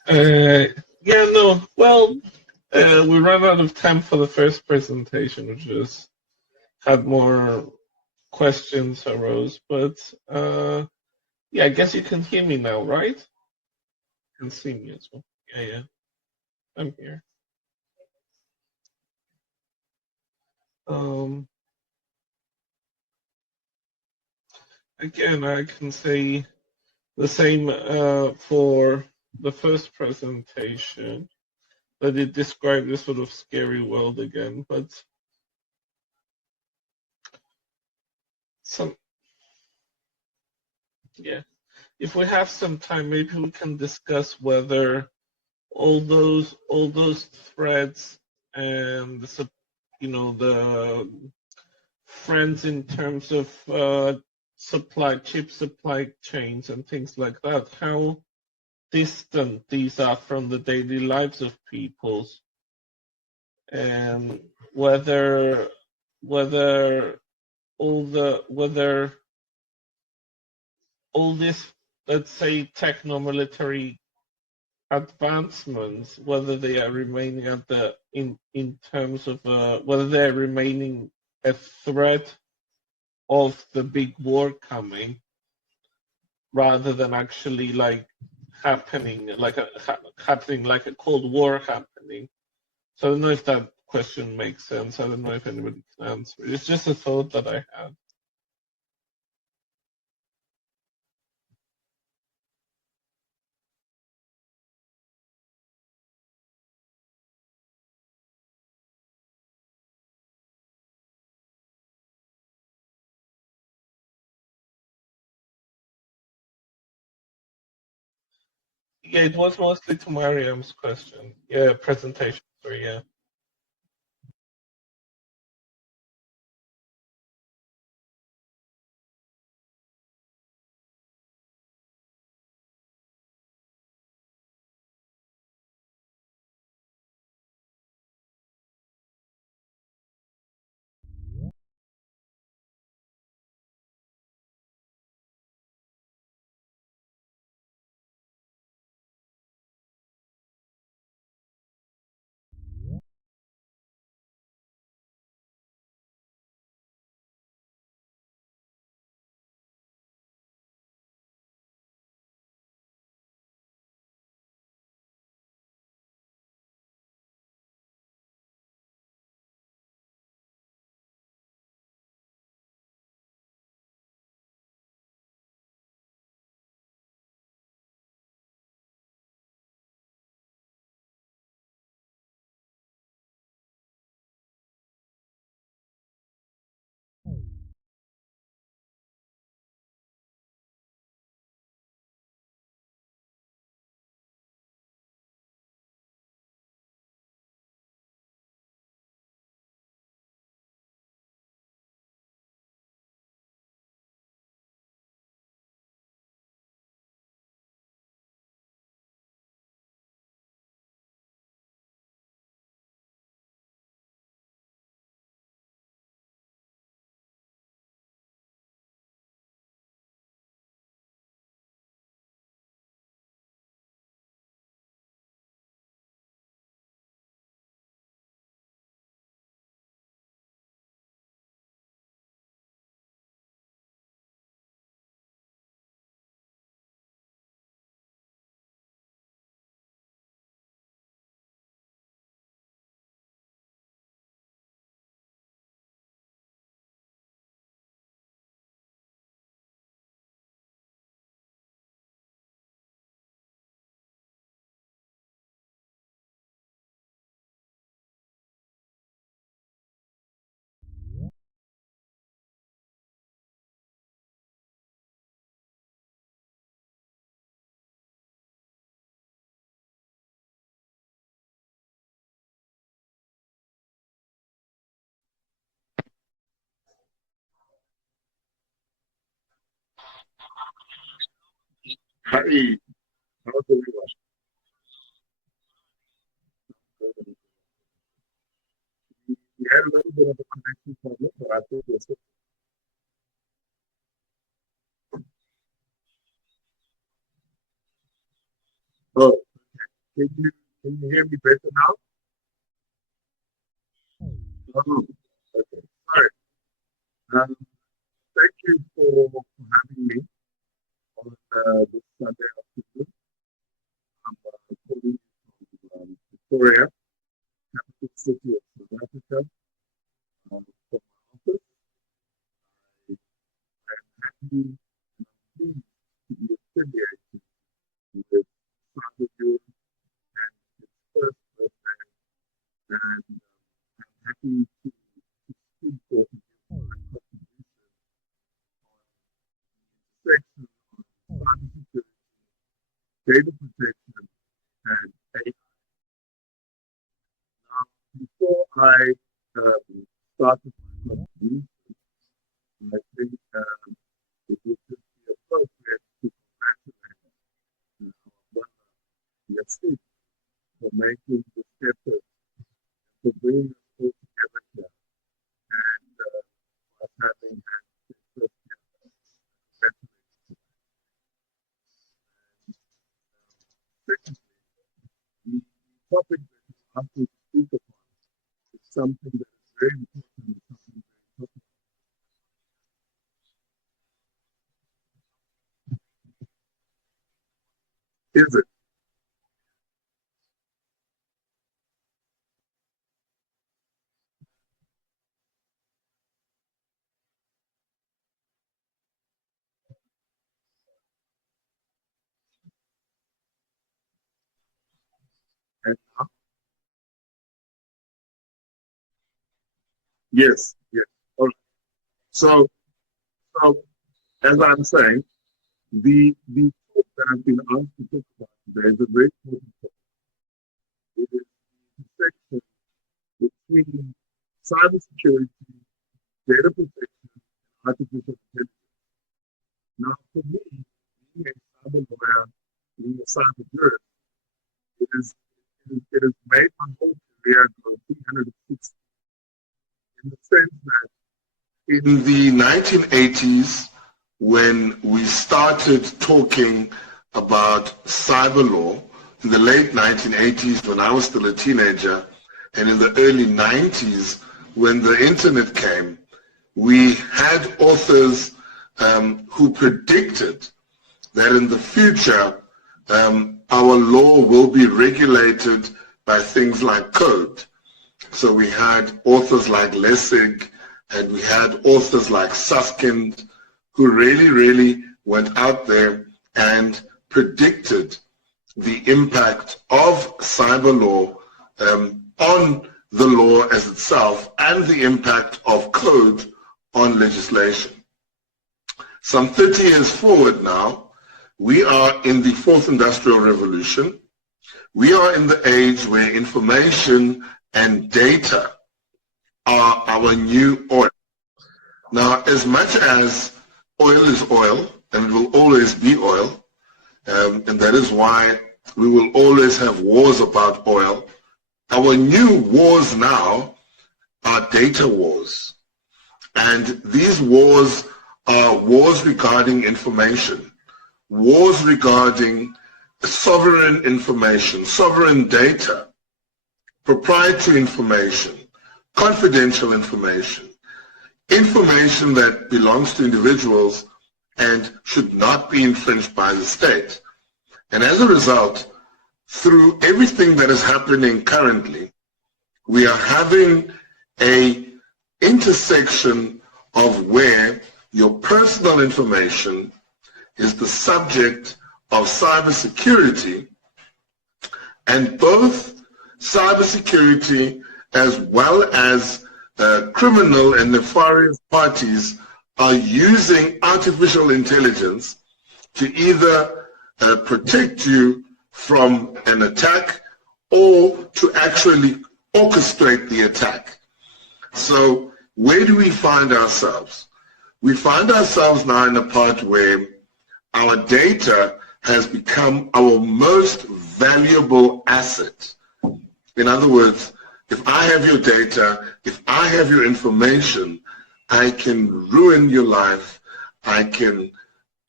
Yeah, no. Well, we ran out of time for the first presentation, which just had more questions arose. But yeah, I guess you can hear me now, right? You can see me as well. Yeah, yeah. I'm here. Again, I can say the same for the first presentation, that it described this sort of scary world again, but some, yeah. If we have some time, maybe we can discuss whether all those threads and the friends in terms of chip supply chains and things like that, how distant these are from the daily lives of peoples, and whether whether all this, let's say, techno-military advancements, whether they are remaining at the in terms of whether they're remaining a threat of the big war coming, rather than actually like happening happening like a Cold War happening. So I don't know if that question makes sense. I don't know if anybody can answer. It's just a thought that I had. Yeah, it was mostly to Mariam's question. Yeah, presentation. Sorry, yeah. Hi, how's everyone? We had a little bit of a connection problem, but I think it's oh, Can you hear me better now? Oh, okay. Sorry. Thank you for having me on this Sunday afternoon. I'm calling from Victoria, capital city of South Africa. From my office, I am happy and pleased to be affiliated with CyJurII and its first birthday, and I'm happy to speak for you on my contribution on the section on cybersecurity, data protection, and AI. Now, before I start with my contribution, I think it would just be appropriate to congratulate our brother Yassine for making this effort, for bringing us all together here, and for us having had this first year. Congratulations. Secondly, the topic that you asked me to speak upon is something that is very important and something very topical. Is it? And yes, yes. All right. So as I'm saying, the talk that I've been asked to talk about today is a very important talk. It is the intersection between cybersecurity, data protection, and artificial intelligence. Now, for me, being a cyber lawyer, being a cyber jurist, it has made my whole career go 360 in the sense that in the 1980s, when we started talking about cyber law, in the late 1980s when I was still a teenager, and in the early 90s when the internet came, we had authors who predicted that in the future our law will be regulated by things like code. So we had authors like Lessig, and we had authors like Susskind, who really went out there and predicted the impact of cyber law on the law as itself and the impact of code on legislation. Some 30 years forward now, we are in the fourth industrial revolution. We are in the age where information and data are our new oil. Now, as much as oil is oil, and it will always be oil, and that is why we will always have wars about oil, our new wars now are data wars. And these wars are wars regarding information, wars regarding sovereign information, sovereign data, proprietary information, confidential information, information that belongs to individuals and should not be infringed by the state. And as a result, through everything that is happening currently, we are having an intersection of where your personal information is the subject of cybersecurity, and both cybersecurity as well as criminal and nefarious parties are using artificial intelligence to either protect you from an attack or to actually orchestrate the attack. So where do we find ourselves? We find ourselves now in a part where our data has become our most valuable asset. In other words, if I have your data, if I have your information, I can ruin your life, I can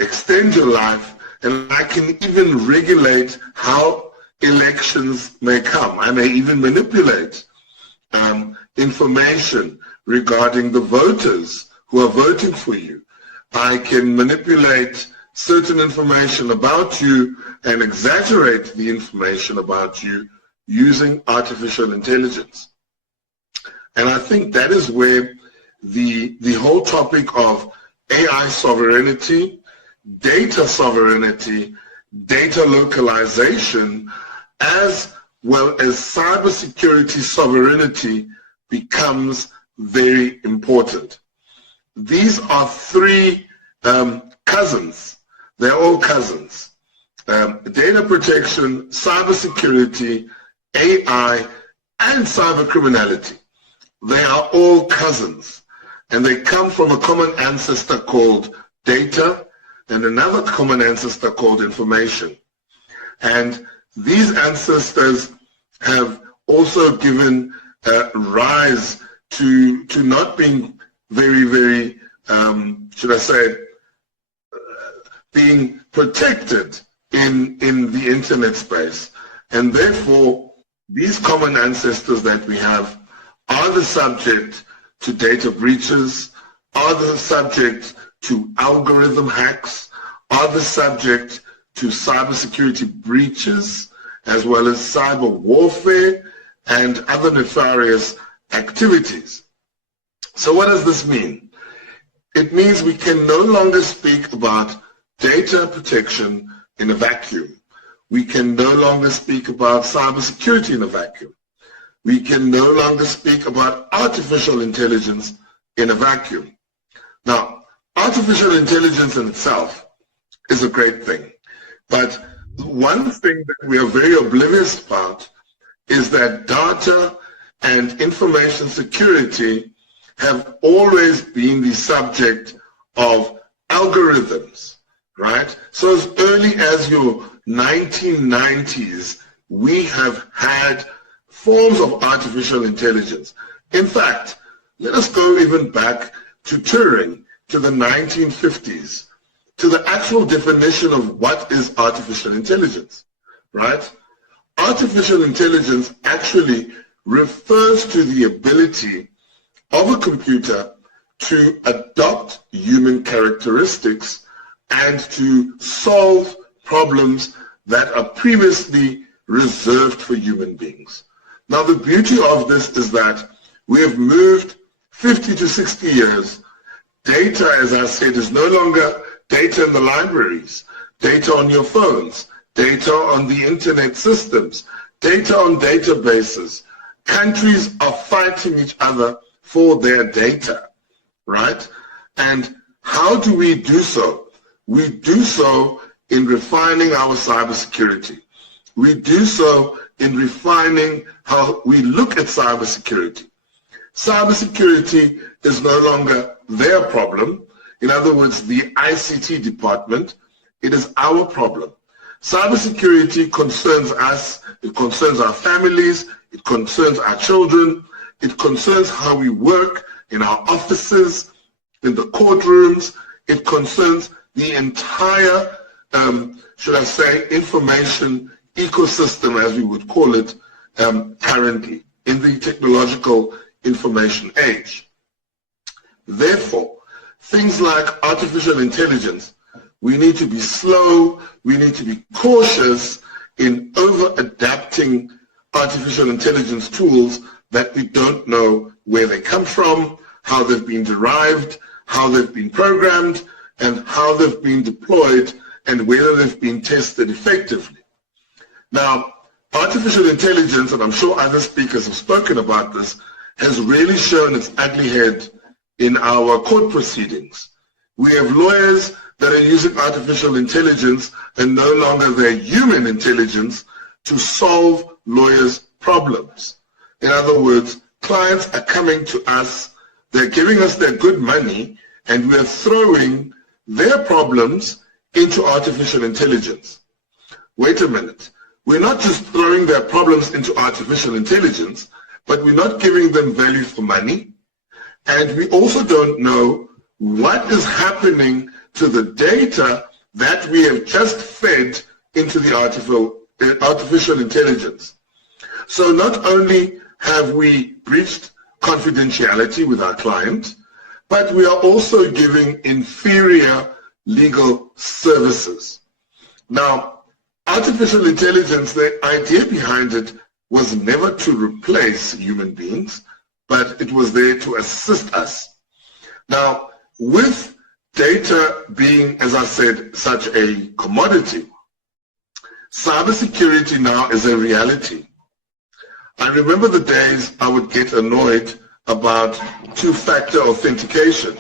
extend your life, and I can even regulate how elections may come. I may even manipulate information regarding the voters who are voting for you. I can manipulate certain information about you and exaggerate the information about you using artificial intelligence. And I think that is where the whole topic of AI sovereignty, data localization, as well as cybersecurity sovereignty becomes very important. These are three cousins. They're all cousins. Data protection, cybersecurity, AI, and cybercriminality. They are all cousins, and they come from a common ancestor called data and another common ancestor called information. And these ancestors have also given rise to not being very, should I say, being protected in the internet space. And therefore, these common ancestors that we have are the subject to data breaches, are the subject to algorithm hacks, are the subject to cybersecurity breaches, as well as cyber warfare and other nefarious activities. So what does this mean? It means we can no longer speak about data protection in a vacuum. We can no longer speak about cybersecurity in a vacuum. We can no longer speak about artificial intelligence in a vacuum. Now, artificial intelligence in itself is a great thing. But one thing that we are very oblivious about is that data and information security have always been the subject of algorithms, right? So as early as your 1990s, we have had forms of artificial intelligence. In fact, let us go even back to Turing, to the 1950s, to the actual definition of what is artificial intelligence, right? Artificial intelligence actually refers to the ability of a computer to adopt human characteristics and to solve problems that are previously reserved for human beings. Now, the beauty of this is that we have moved 50 to 60 years. Data, as I said, is no longer data in the libraries, data on your phones, data on the internet systems, data on databases. Countries are fighting each other for their data, right? And how do we do so? We do so in refining our cybersecurity. We do so in refining how we look at cybersecurity. Cybersecurity is no longer their problem. In other words, the ICT department, it is our problem. Cybersecurity concerns us, it concerns our families, it concerns our children, it concerns how we work in our offices, in the courtrooms, it concerns the entire, should I say, information ecosystem, as we would call it, currently in the technological information age. Therefore, things like artificial intelligence, we need to be slow, we need to be cautious in over-adapting artificial intelligence tools that we don't know where they come from, how they've been derived, how they've been programmed, and how they've been deployed, and whether they've been tested effectively. Now, artificial intelligence, and I'm sure other speakers have spoken about this, has really shown its ugly head in our court proceedings. We have lawyers that are using artificial intelligence and no longer their human intelligence to solve lawyers' problems. In other words, clients are coming to us, they're giving us their good money, and we're throwing their problems into artificial intelligence. Wait a minute. We're not just throwing their problems into artificial intelligence, but we're not giving them value for money. And we also don't know what is happening to the data that we have just fed into the artificial intelligence. So not only have we breached confidentiality with our client, but we are also giving inferior legal services. Now, artificial intelligence, the idea behind it was never to replace human beings, but it was there to assist us. Now, with data being, as I said, such a commodity, cybersecurity now is a reality. I remember the days I would get annoyed about two-factor authentication.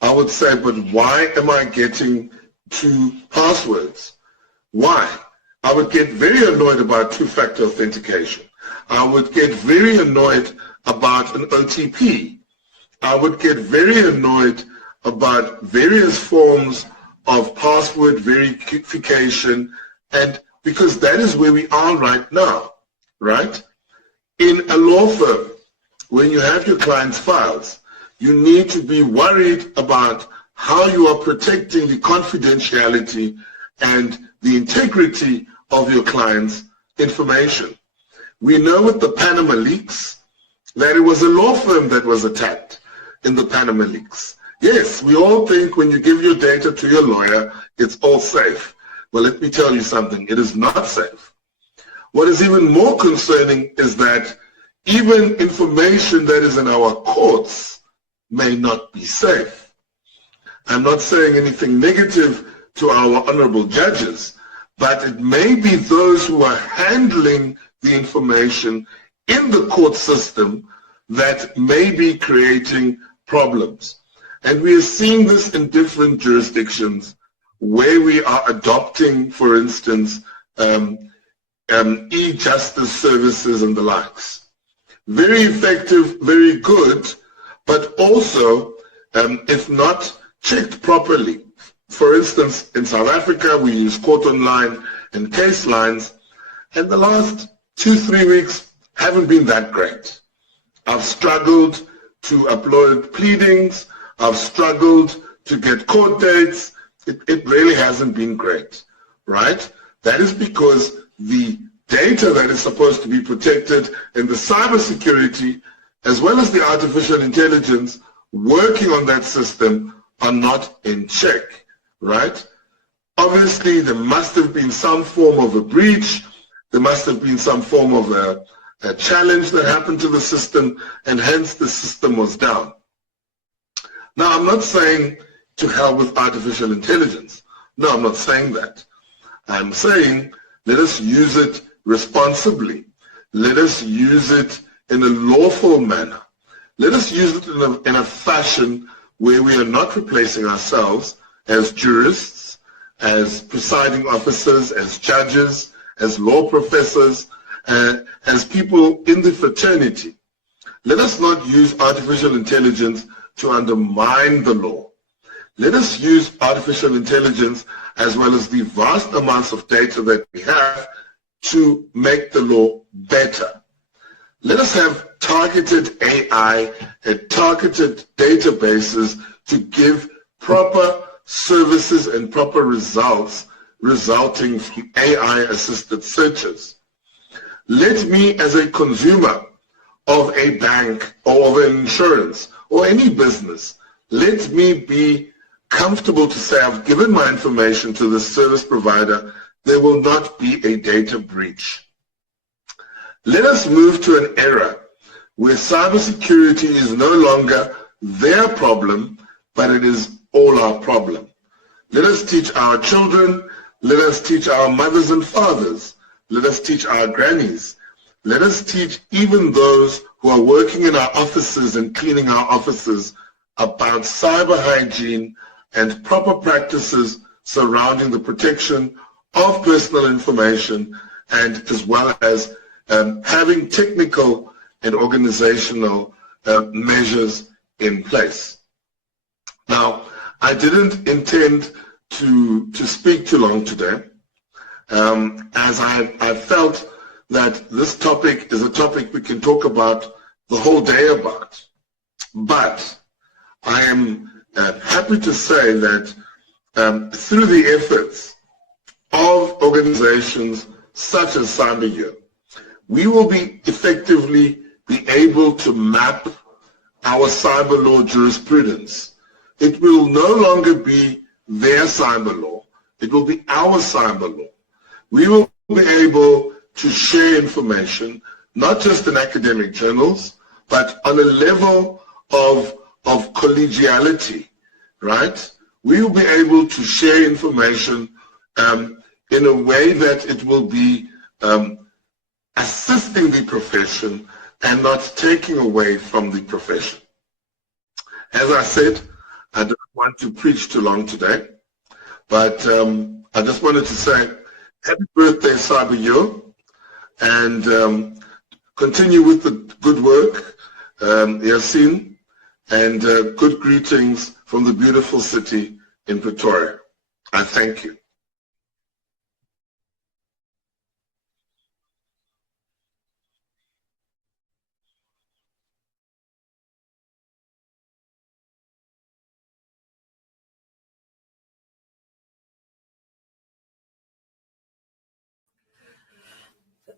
I would say, but why am I getting two passwords? Why? I would get very annoyed about two-factor authentication. I would get very annoyed about an OTP. I would get very annoyed about various forms of password verification, and because that is where we are right now, right? In a law firm, when you have your client's files, you need to be worried about how you are protecting the confidentiality and the integrity of your client's information. We know with the Panama leaks that it was a law firm that was attacked in the Panama leaks. Yes, we all think when you give your data to your lawyer, it's all safe. Well, let me tell you something, it is not safe. What is even more concerning is that even information that is in our courts may not be safe. I'm not saying anything negative to our honorable judges, but it may be those who are handling the information in the court system that may be creating problems. And we are seeing this in different jurisdictions where we are adopting, for instance, e-justice services and the likes. Very effective, very good, but also, if not checked properly. For instance, in South Africa, we use Court Online and Case Lines, and the last 2-3 weeks haven't been that great. I've struggled to upload pleadings. I've struggled to get court dates. It really hasn't been great, right? That is because the data that is supposed to be protected in the cybersecurity, as well as the artificial intelligence working on that system, are not in check, right? Obviously, there must have been some form of a breach. There must have been some form of a challenge that happened to the system, and hence the system was down. Now, I'm not saying to hell with artificial intelligence. No, I'm not saying that. I'm saying let us use it responsibly. Let us use it in a lawful manner. Let us use it in a fashion where we are not replacing ourselves as jurists, as presiding officers, as judges, as law professors, as people in the fraternity. Let us not use artificial intelligence to undermine the law. Let us use artificial intelligence as well as the vast amounts of data that we have to make the law better. Let us have targeted AI and targeted databases to give proper services and proper results resulting from AI-assisted searches. Let me, as a consumer of a bank or of an insurance or any business, let me be comfortable to say I've given my information to the service provider. There will not be a data breach. Let us move to an era where cybersecurity is no longer their problem, but it is all our problem. Let us teach our children, let us teach our mothers and fathers, let us teach our grannies, let us teach even those who are working in our offices and cleaning our offices about cyber hygiene and proper practices surrounding the protection of personal information, and as well as having technical and organizational measures in place. Now, I didn't intend to speak too long today, as I felt that this topic is a topic we can talk about the whole day about. But I am happy to say that through the efforts of organizations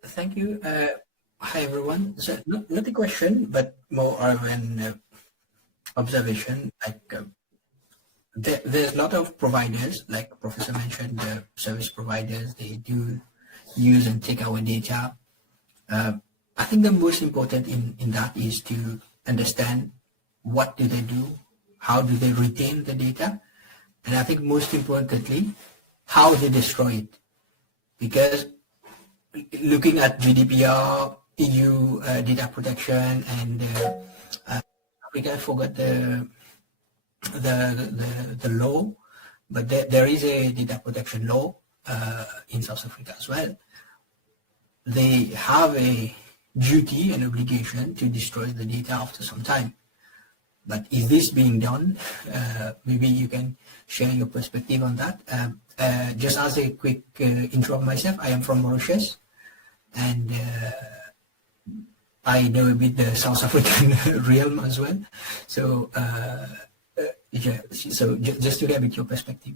Thank you. Hi, everyone. So, not a question, but more of an observation. Like, there's a lot of providers, like Professor mentioned, the service providers, they do use and take our data. I think the most important in that is to understand what do they do, how do they retain the data, and I think most importantly, how they destroy it. Because looking at GDPR, EU data protection, and Africa, I forgot the law, but there is a data protection law in South Africa as well. They have a duty and obligation to destroy the data after some time. But is this being done? Maybe you can share your perspective on that. Just as a quick intro of myself, I am from Mauritius, and I know a bit the South African realm as well. So, yeah, so just to get a bit your perspective.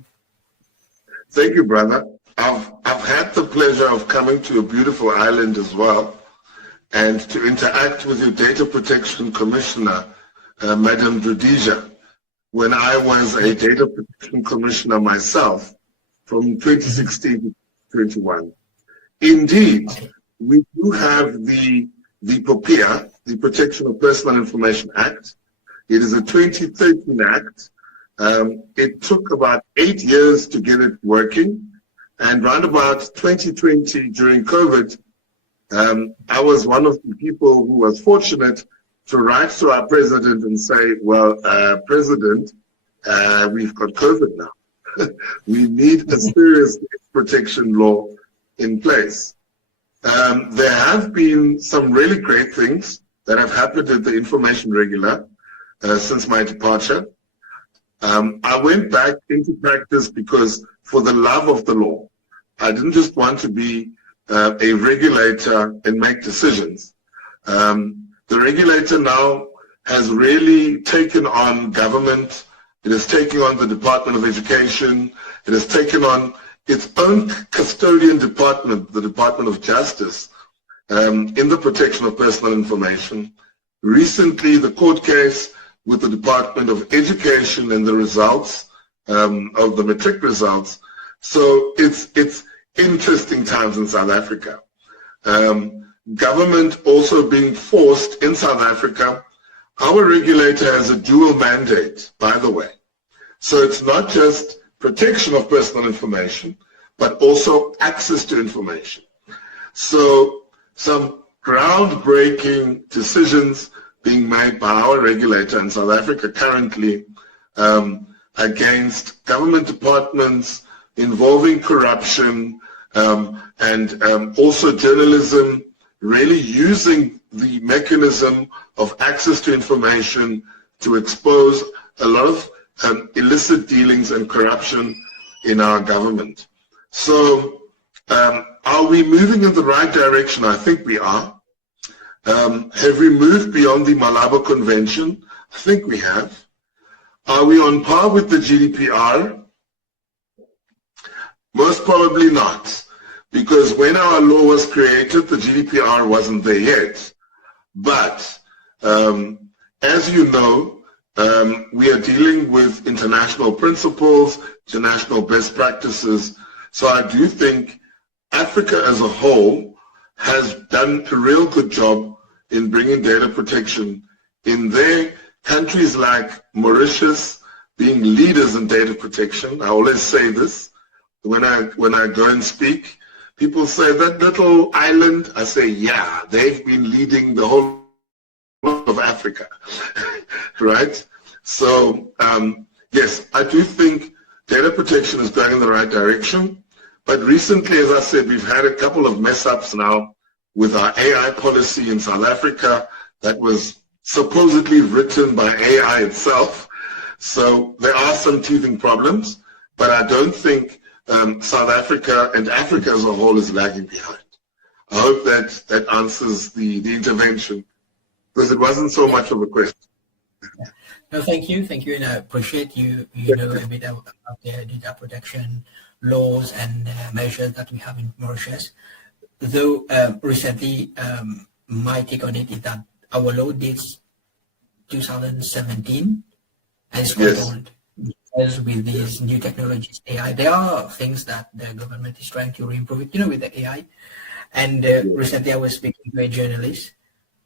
Thank you, brother. I've had the pleasure of coming to a beautiful island as well, and to interact with your data protection commissioner, Mariam Bregvadze, when I was a data protection commissioner myself from 2016 to 2021. Indeed, we do have the POPIA, the Protection of Personal Information Act. It is a 2013 act. It took about 8 years to get it working. And around about 2020, during COVID, I was one of the people who was fortunate to write to our president and say, well, President, we've got COVID now. We need a serious protection law in place. There have been some really great things that have happened at the Information Regular since my departure. I went back into practice because for the love of the law, I didn't just want to be a regulator and make decisions. The regulator now has really taken on government. It has taken on the Department of Education. It has taken on its own custodian department, the Department of Justice, in the protection of personal information. Recently, the court case with the Department of Education and the results of the matric results. So it's interesting times in South Africa. Government also being forced in South Africa. Our regulator has a dual mandate, by the way. So it's not just protection of personal information, but also access to information. So some groundbreaking decisions being made by our regulator in South Africa currently against government departments involving corruption and also journalism, really using the mechanism of access to information to expose a lot of illicit dealings and corruption in our government. So are we moving in the right direction? I think we are. Have we moved beyond the Malabo Convention? I think we have. Are we on par with the GDPR? Most probably not. because when our law was created, the GDPR wasn't there yet. But as you know, we are dealing with international principles, international best practices. So I do think Africa as a whole has done a real good job in bringing data protection in their countries like Mauritius being leaders in data protection. I always say this when I go and speak. People say, that little island, I say, yeah, they've been leading the whole of Africa, right? So, yes, I do think data protection is going in the right direction. But recently, as I said, we've had a couple of mess-ups now with our AI policy in South Africa that was supposedly written by AI itself. So there are some teething problems, but I don't think South Africa and Africa as a whole is lagging behind. I hope that answers the intervention, because it wasn't so much of a question. No, thank you, and I appreciate you know a bit about the data protection laws and measures that we have in Mauritius. Though recently, my take on it is that our law dates 2017, and it's quite old. Because with these new technologies, AI, there are things that the government is trying to improve it, with the AI. And recently I was speaking to a journalist.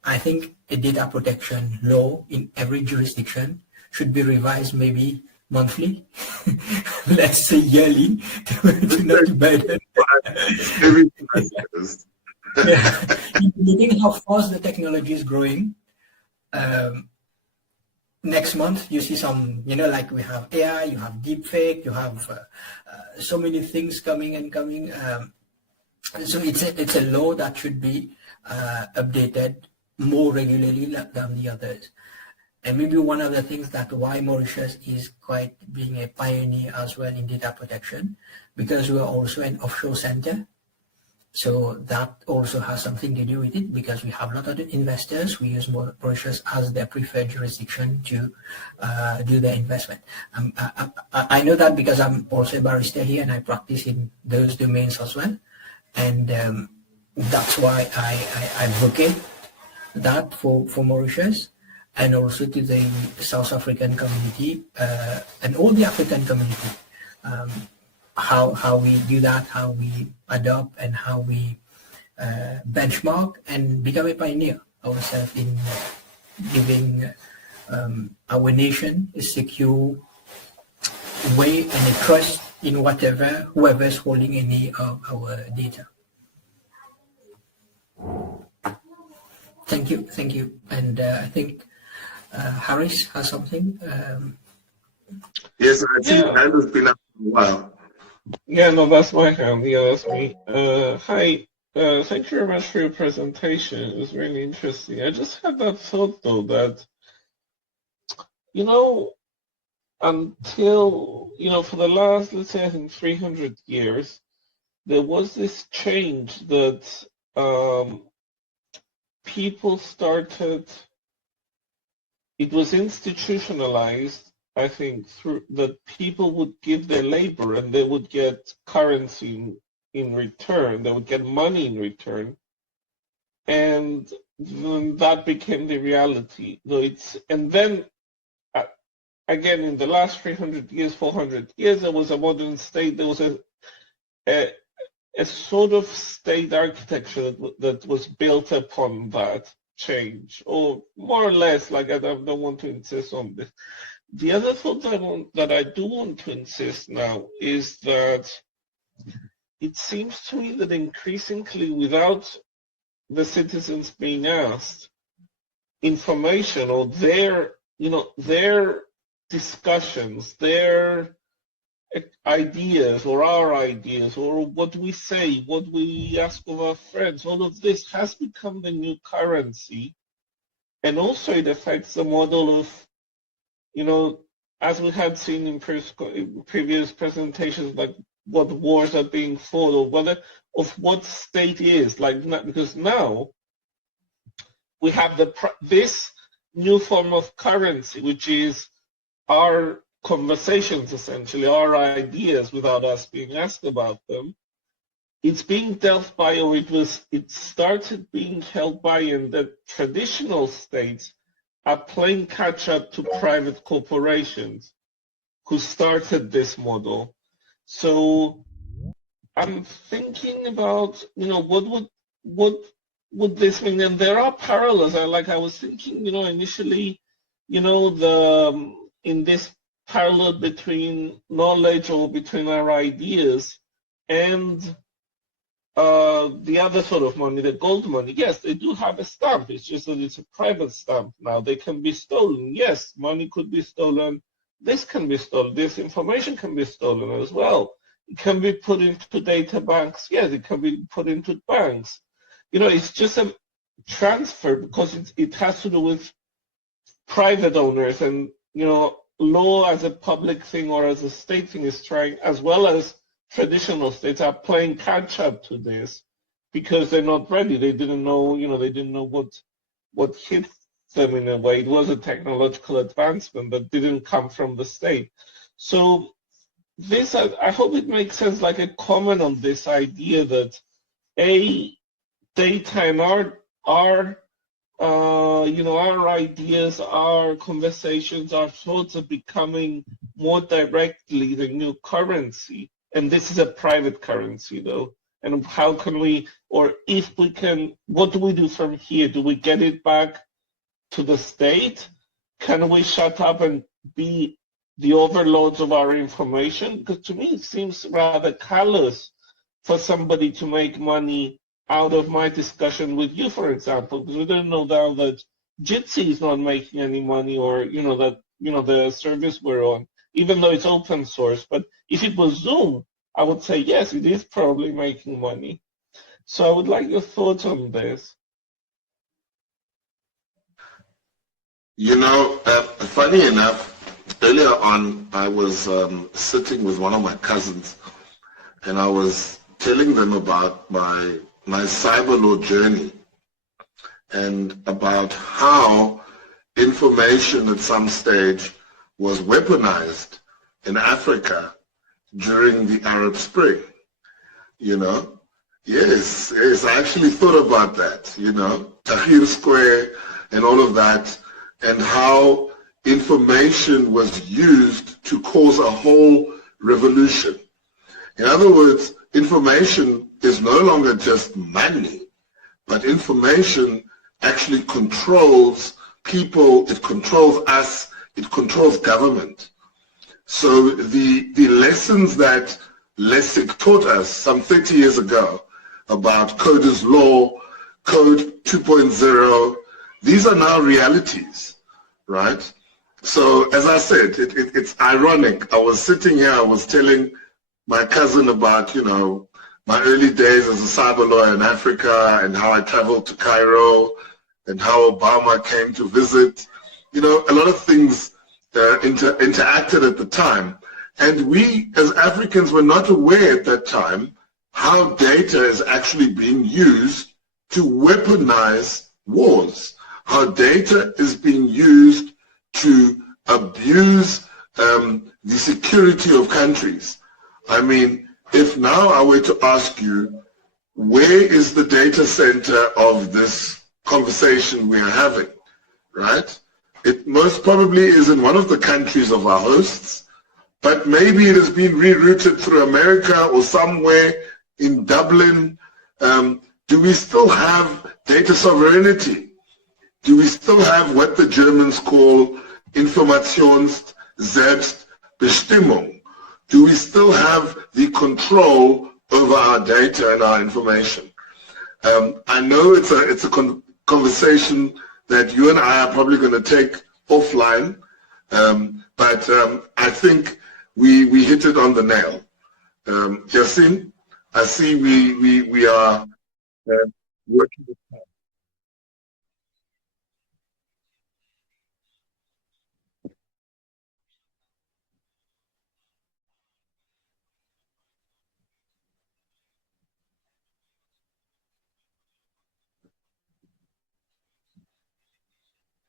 I think a data protection law in every jurisdiction should be revised maybe monthly, let's say yearly, to not burden. Yeah. Looking how fast the technology is growing, next month you see some, like we have AI, you have deepfake, you have so many things coming. So it's a law that should be updated more regularly than the others. And maybe one of the things that why Mauritius is quite being a pioneer as well in data protection, because we are also an offshore center. So that also has something to do with it, because we have a lot of investors. We use Mauritius as their preferred jurisdiction to do their investment. I know that because I'm also a barrister here and I practice in those domains as well. And that's why I advocate that for Mauritius, and also to the South African community and all the African community. How we do that, how we adopt, and how we benchmark and become a pioneer ourselves in giving our nation a secure way and a trust in whoever is holding any of our data. Thank you. And I think Harris has something. Yes, I think that has been up for a while. Yeah, no, that's my hand. Yeah, that's me. Hi. Thank you very much for your presentation. It was really interesting. I just had that thought, though, that, until, for the last, let's say, I think 300 years, there was this change that people started, it was institutionalized, I think, through that people would give their labor and they would get currency in return, they would get money in return, and then that became the reality. And then again, in the last 300 years, 400 years, there was a modern state, there was a sort of state architecture that was built upon that change, or more or less, like I don't want to insist on this. The other thought that I do want to insist now is that it seems to me that increasingly, without the citizens being asked information or their discussions, their ideas or our ideas, or what we say, what we ask of our friends, all of this has become the new currency. And also it affects the model of, as we had seen in previous presentations, like what wars are being fought, or whether of what state is, because now we have this new form of currency, which is our conversations, essentially, our ideas without us being asked about them. it's being dealt by, or it started being held by, and the traditional states are playing catch up to private corporations who started this model. So I'm thinking about, what would this mean? And there are parallels. I was thinking, initially, in this parallel between knowledge or between our ideas and the other sort of money, the gold money. Yes, they do have a stamp. It's just that it's a private stamp now. They can be stolen. Yes, money could be stolen. This can be stolen. This information can be stolen as well. It can be put into data banks. Yes, it can be put into banks. It's just a transfer because it has to do with private owners, and law as a public thing or as a state thing is trying, as well as traditional states are playing catch up to this because they're not ready. They didn't know, they didn't know what hit them in a way. It was a technological advancement that didn't come from the state. So this, I hope it makes sense, like a comment on this idea that data and our ideas, our conversations, our thoughts are becoming more directly the new currency. And this is a private currency, though. And how can we, or if we can, what do we do from here? Do we get it back to the state? Can we shut up and be the overlords of our information? Because to me, it seems rather callous for somebody to make money out of my discussion with you, for example, because we don't know now that Jitsi is not making any money, or the service we're on, even though it's open source. But if it was Zoom, I would say yes, it is probably making money. So I would like your thoughts on this. Funny enough, earlier on I was sitting with one of my cousins, and I was telling them about my cyber law journey and about how information at some stage was weaponized in Africa during the Arab Spring. Yes, I actually thought about that, Tahrir Square and all of that, and how information was used to cause a whole revolution. In other words, information is no longer just money, but information actually controls people, it controls us, it controls government. So the lessons that Lessig taught us some 30 years ago about Coder's Law, Code 2.0, these are now realities, right? So as I said, it's ironic. I was sitting here, I was telling my cousin about, my early days as a cyber lawyer in Africa and how I traveled to Cairo and how Obama came to visit. A lot of things interacted at the time. And we as Africans were not aware at that time how data is actually being used to weaponize wars, how data is being used to abuse the security of countries. I mean, if now I were to ask you, where is the data center of this conversation we are having, right? It most probably is in one of the countries of our hosts, but maybe it has been rerouted through America or somewhere in Dublin. Do we still have data sovereignty? Do we still have what the Germans call Informationsselbstbestimmung? Do we still have the control over our data and our information? I know it's a conversation that you and I are probably going to take offline, but I think we hit it on the nail. Yassine, I see we are working.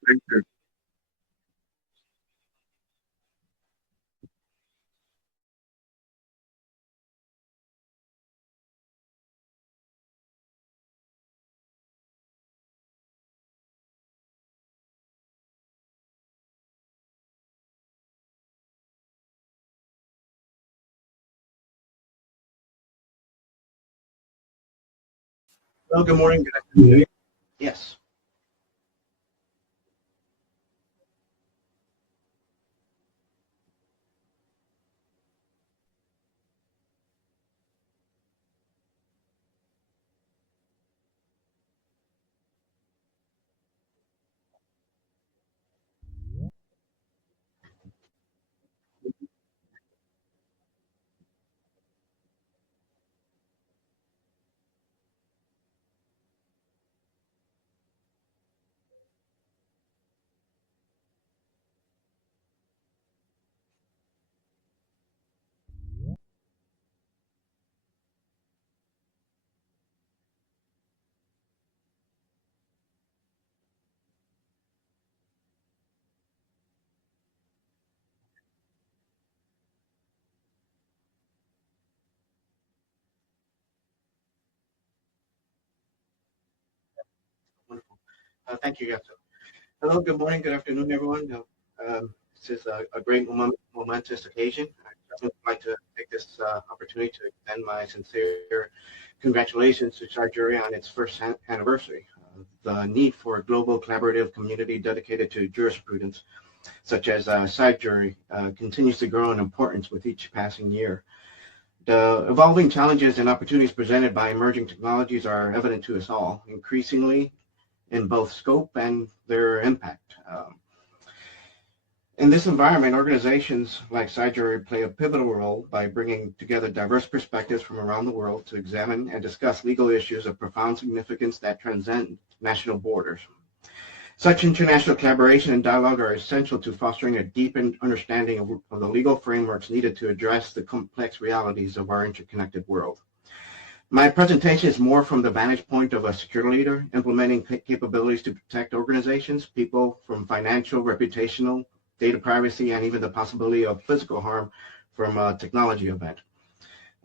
Thank you. Well, good morning, good afternoon. Yes. Wonderful. Thank you, Yatsu. Hello, good morning, good afternoon, everyone. This is a great momentous occasion. I would like to take this opportunity to extend my sincere congratulations to CyJurII on its first anniversary. The need for a global collaborative community dedicated to jurisprudence, such as CyJurII, continues to grow in importance with each passing year. The evolving challenges and opportunities presented by emerging technologies are evident to us all, increasingly in both scope and their impact. In this environment, organizations like CyJurII play a pivotal role by bringing together diverse perspectives from around the world to examine and discuss legal issues of profound significance that transcend national borders. Such international collaboration and dialogue are essential to fostering a deepened understanding of the legal frameworks needed to address the complex realities of our interconnected world. My presentation is more from the vantage point of a security leader implementing capabilities to protect organizations, people from financial, reputational, data privacy, and even the possibility of physical harm from a technology event.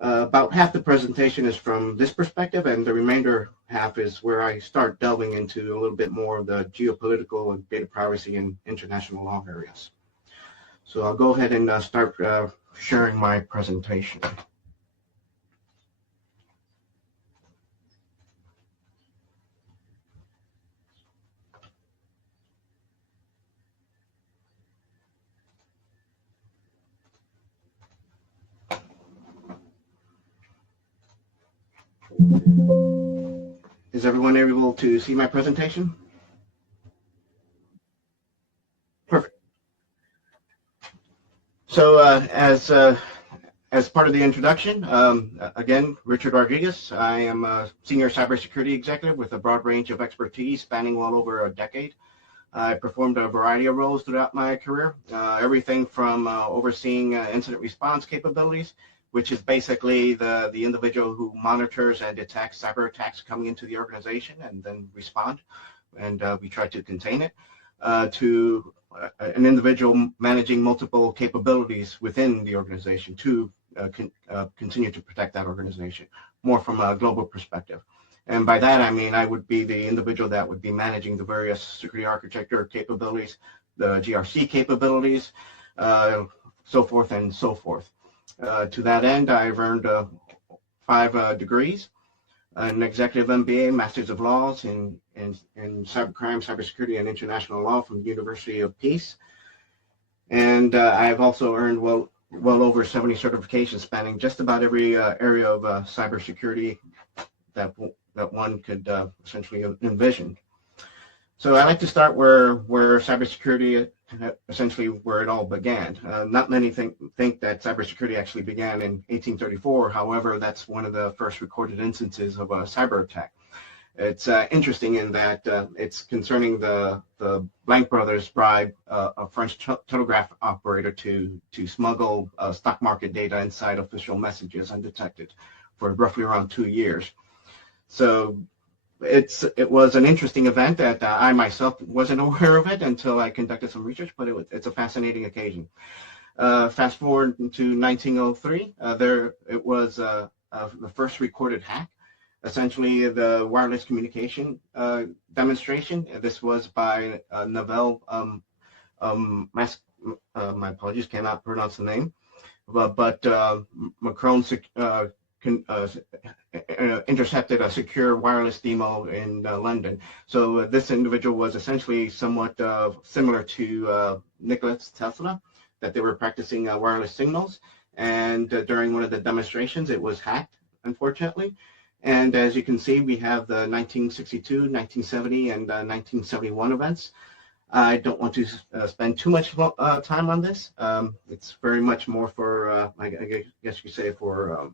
About half the presentation is from this perspective, and the remainder half is where I start delving into a little bit more of the geopolitical and data privacy and international law areas. So I'll go ahead and start sharing my presentation. Is everyone able to see my presentation? Perfect. So as part of the introduction, again, Richard Rodriguez. I am a senior cybersecurity executive with a broad range of expertise spanning well over a decade. I performed a variety of roles throughout my career, everything from overseeing incident response capabilities, which is basically the individual who monitors and detects cyber attacks coming into the organization and then respond, and we try to contain it, to an individual managing multiple capabilities within the organization to continue to protect that organization, more from a global perspective. And by that, I mean I would be the individual that would be managing the various security architecture capabilities, the GRC capabilities, so forth and so forth. To that end, I've earned 5 degrees, an executive MBA, Masters of Laws in cybercrime, cybersecurity, and international law from the University of Peace. And I've also earned well over 70 certifications spanning just about every area of cybersecurity that one could essentially envision. So I like to start where cybersecurity, essentially where it all began. Not many think that cybersecurity actually began in 1834. However, that's one of the first recorded instances of a cyber attack. It's interesting in that it's concerning the Blank brothers bribe a French telegraph operator to smuggle stock market data inside official messages undetected for roughly around 2 years. So it was an interesting event that I myself wasn't aware of it until I conducted some research, but it's a fascinating occasion. Fast forward to 1903, it was the first recorded hack, essentially the wireless communication demonstration. This was by Navel, my apologies, cannot pronounce the name, but Macron intercepted a secure wireless demo in London. So this individual was essentially somewhat similar to Nikola Tesla, that they were practicing wireless signals. And during one of the demonstrations, it was hacked, unfortunately. And as you can see, we have the 1962, 1970, and 1971 events. I don't want to spend too much time on this. It's very much more for, I guess you could say, for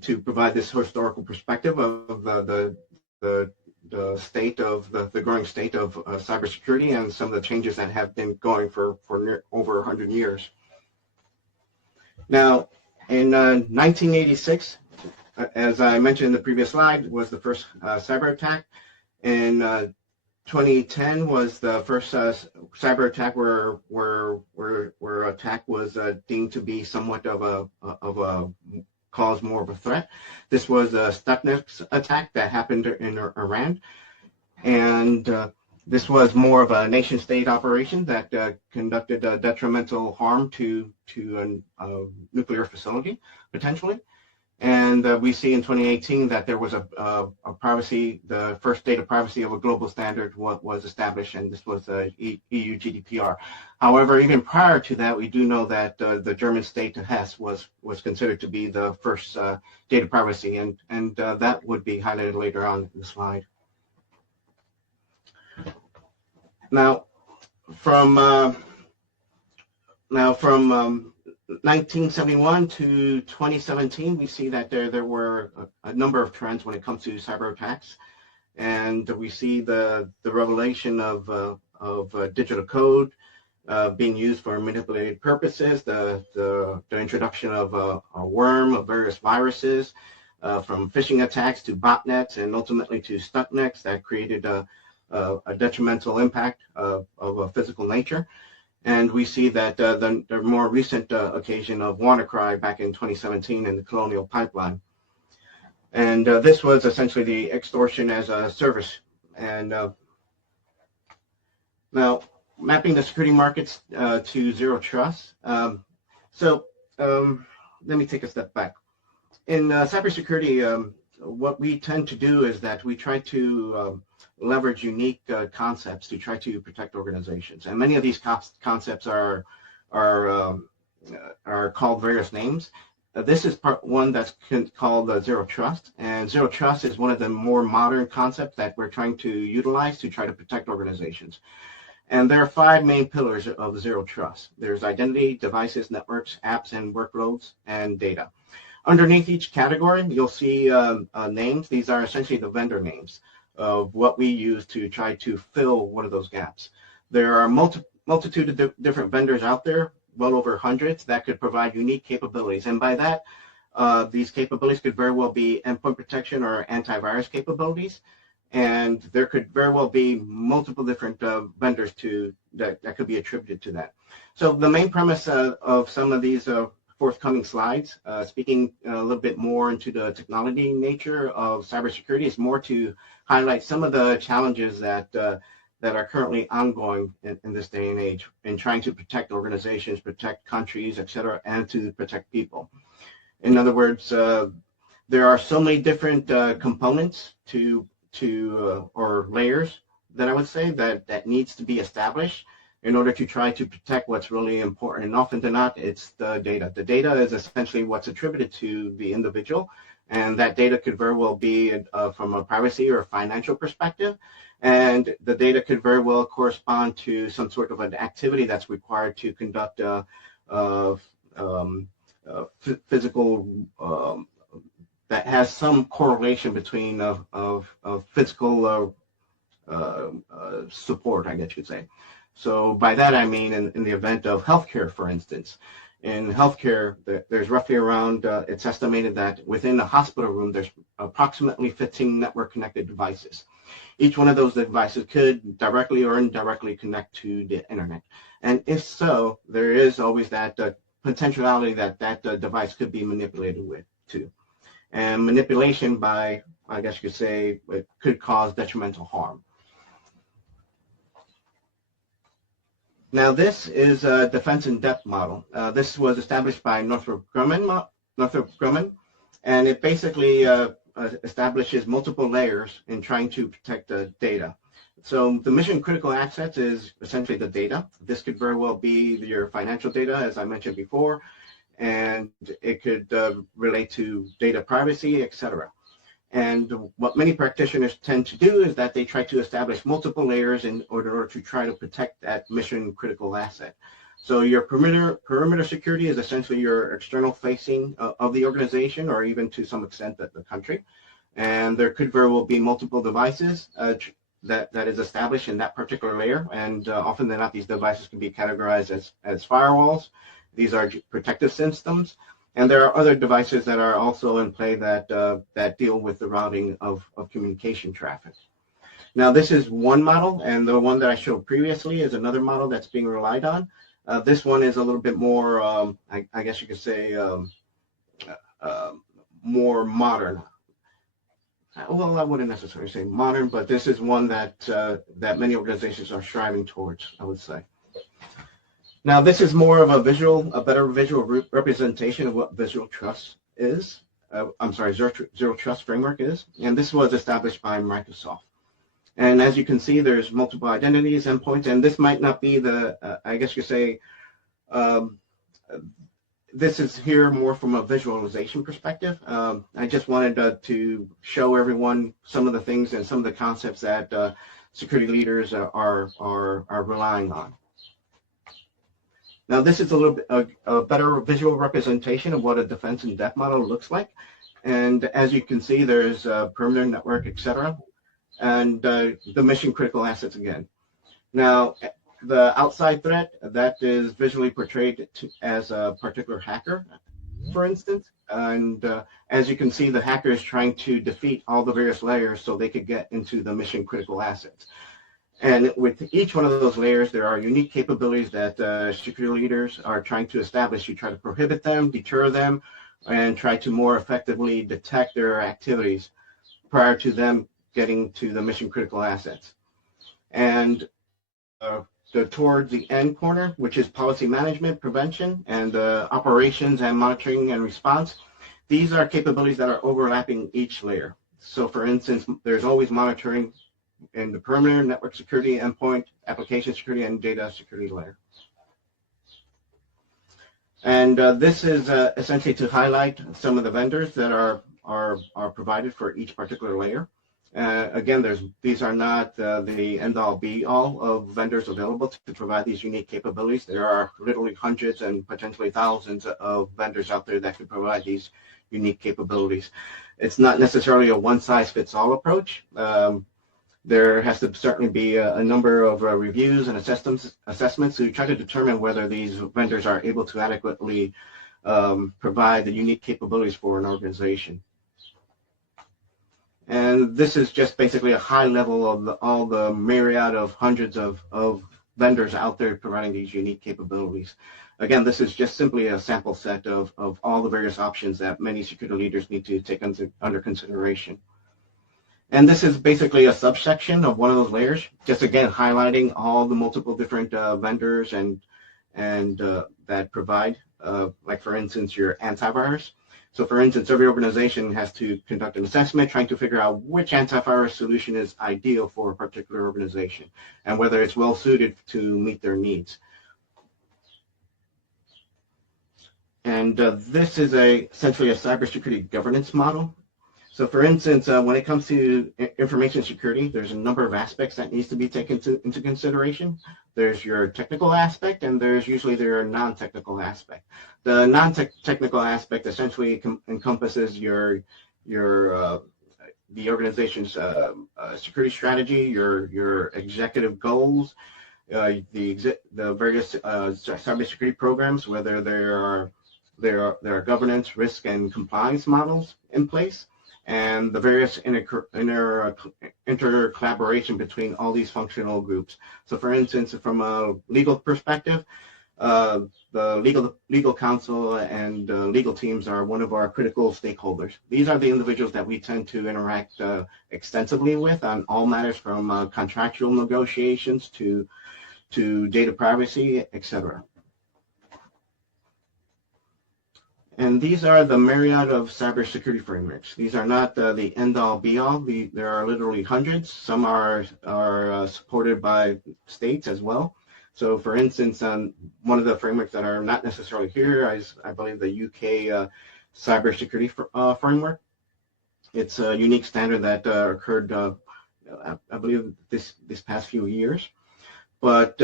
to provide this historical perspective of the state of the growing state of cybersecurity and some of the changes that have been going for over 100 years. Now, in 1986, as I mentioned in the previous slide, was the first cyber attack. In 2010 was the first cyber attack where attack was deemed to be somewhat of a cause more of a threat. This was a Stuxnet attack that happened in Iran, and this was more of a nation-state operation that conducted detrimental harm to a nuclear facility, potentially. And we see in 2018 that there was a privacy, the first data privacy of a global standard was established, and this was EU GDPR. However, even prior to that, we do know that the German state Hesse was considered to be the first data privacy, and that would be highlighted later on in the slide. Now, from 1971 to 2017, we see that there were a number of trends when it comes to cyber attacks, and we see the revelation of digital code being used for manipulated purposes, the introduction of a worm, of various viruses, from phishing attacks to botnets, and ultimately to Stuxnet that created a detrimental impact of a physical nature. And we see that the more recent occasion of WannaCry back in 2017 in the Colonial Pipeline. And this was essentially the extortion as a service. And now, mapping the security markets to zero trust. Let me take a step back. In cybersecurity, what we tend to do is that we try to leverage unique concepts to try to protect organizations, and many of these concepts are called various names. This is part one that's called zero trust, and zero trust is one of the more modern concepts that we're trying to utilize to try to protect organizations. And there are 5 main pillars of zero trust. There's identity, devices, networks, apps, and workloads, and data. Underneath each category, you'll see names. These are essentially the vendor names of what we use to try to fill one of those gaps. There are multitude of different vendors out there, well over hundreds, that could provide unique capabilities. And by that, these capabilities could very well be endpoint protection or antivirus capabilities. And there could very well be multiple different vendors that could be attributed to that. So the main premise of some of these forthcoming slides, speaking a little bit more into the technology nature of cybersecurity, is more to highlight some of the challenges that are currently ongoing in this day and age in trying to protect organizations, protect countries, et cetera, and to protect people. In other words, there are so many different components or layers that I would say that needs to be established in order to try to protect what's really important. And often than not, it's the data. The data is essentially what's attributed to the individual, and that data could very well be from a privacy or financial perspective. And the data could very well correspond to some sort of an activity that's required to conduct physical, that has some correlation between physical support, I guess you could say. So by that, I mean in the event of healthcare, for instance. In healthcare, there's roughly around, it's estimated that within the hospital room, there's approximately 15 network-connected devices. Each one of those devices could directly or indirectly connect to the internet. And if so, there is always that potentiality that device could be manipulated too. And manipulation by, I guess you could say, it could cause detrimental harm. Now, this is a defense in depth model. This was established by Northrop Grumman, And it basically establishes multiple layers in trying to protect the data. So the mission critical assets is essentially the data. This could very well be your financial data, as I mentioned before, and it could relate to data privacy, etc. And what many practitioners tend to do is that they try to establish multiple layers in order to try to protect that mission critical asset. So your perimeter security is essentially your external facing of the organization, or even to some extent the country. And there could very well be multiple devices that is established in that particular layer. And often than not, these devices can be categorized as firewalls. These are protective systems. And there are other devices that are also in play that deal with the routing of communication traffic. Now, this is one model, and the one that I showed previously is another model that's being relied on. This one is a little bit more, I guess you could say, more modern. Well, I wouldn't necessarily say modern, but this is one that that many organizations are striving towards, I would say. Now, this is more of a better visual representation of what Zero Trust is. Zero Trust framework is, and this was established by Microsoft. And as you can see, there's multiple identities, endpoints, and this might not be the, I guess you say, this is here more from a visualization perspective. I just wanted to show everyone some of the things and some of the concepts that security leaders are relying on. Now, this is a little bit a better visual representation of what a defense in depth model looks like. And as you can see, there's perimeter network, etc. And the mission critical assets again. Now, the outside threat, that is visually portrayed as a particular hacker, for instance. And as you can see, the hacker is trying to defeat all the various layers so they could get into the mission critical assets. And with each one of those layers, there are unique capabilities that security leaders are trying to establish. You try to prohibit them, deter them, and try to more effectively detect their activities prior to them getting to the mission critical assets. And towards the end corner, which is policy management, prevention, and operations and monitoring and response, these are capabilities that are overlapping each layer. So for instance, there's always monitoring in the perimeter, network security, endpoint, application security, and data security layer. And this is essentially to highlight some of the vendors that are provided for each particular layer. Again, these are not the end-all be-all of vendors available to provide these unique capabilities. There are literally hundreds and potentially thousands of vendors out there that could provide these unique capabilities. It's not necessarily a one-size-fits-all approach. There has to certainly be a number of reviews and assessments to try to determine whether these vendors are able to adequately provide the unique capabilities for an organization. And this is just basically a high level of all the myriad of hundreds of vendors out there providing these unique capabilities. Again, this is just simply a sample set of all the various options that many security leaders need to take under consideration. And this is basically a subsection of one of those layers, just again highlighting all the multiple different vendors and that provide, like for instance, your antivirus. So for instance, every organization has to conduct an assessment trying to figure out which antivirus solution is ideal for a particular organization and whether it's well suited to meet their needs. And this is essentially a cybersecurity governance model. So for instance, when it comes to information security, there's a number of aspects that needs to be taken into consideration. There's your technical aspect, and there's usually their non-technical aspect. The non-technical aspect essentially encompasses the organization's security strategy, your executive goals, the various cybersecurity programs, whether there are governance, risk, and compliance models in place, and the various inter collaboration between all these functional groups. So for instance, from a legal perspective, the legal counsel and legal teams are one of our critical stakeholders. These are the individuals that we tend to interact extensively with on all matters from contractual negotiations to data privacy, etc. And these are the myriad of cybersecurity frameworks. These are not the end-all, be-all. There are literally hundreds. Some are supported by states as well. So, for instance, one of the frameworks that are not necessarily here is, I believe, the UK cybersecurity framework. It's a unique standard that occurred, I believe, this past few years. But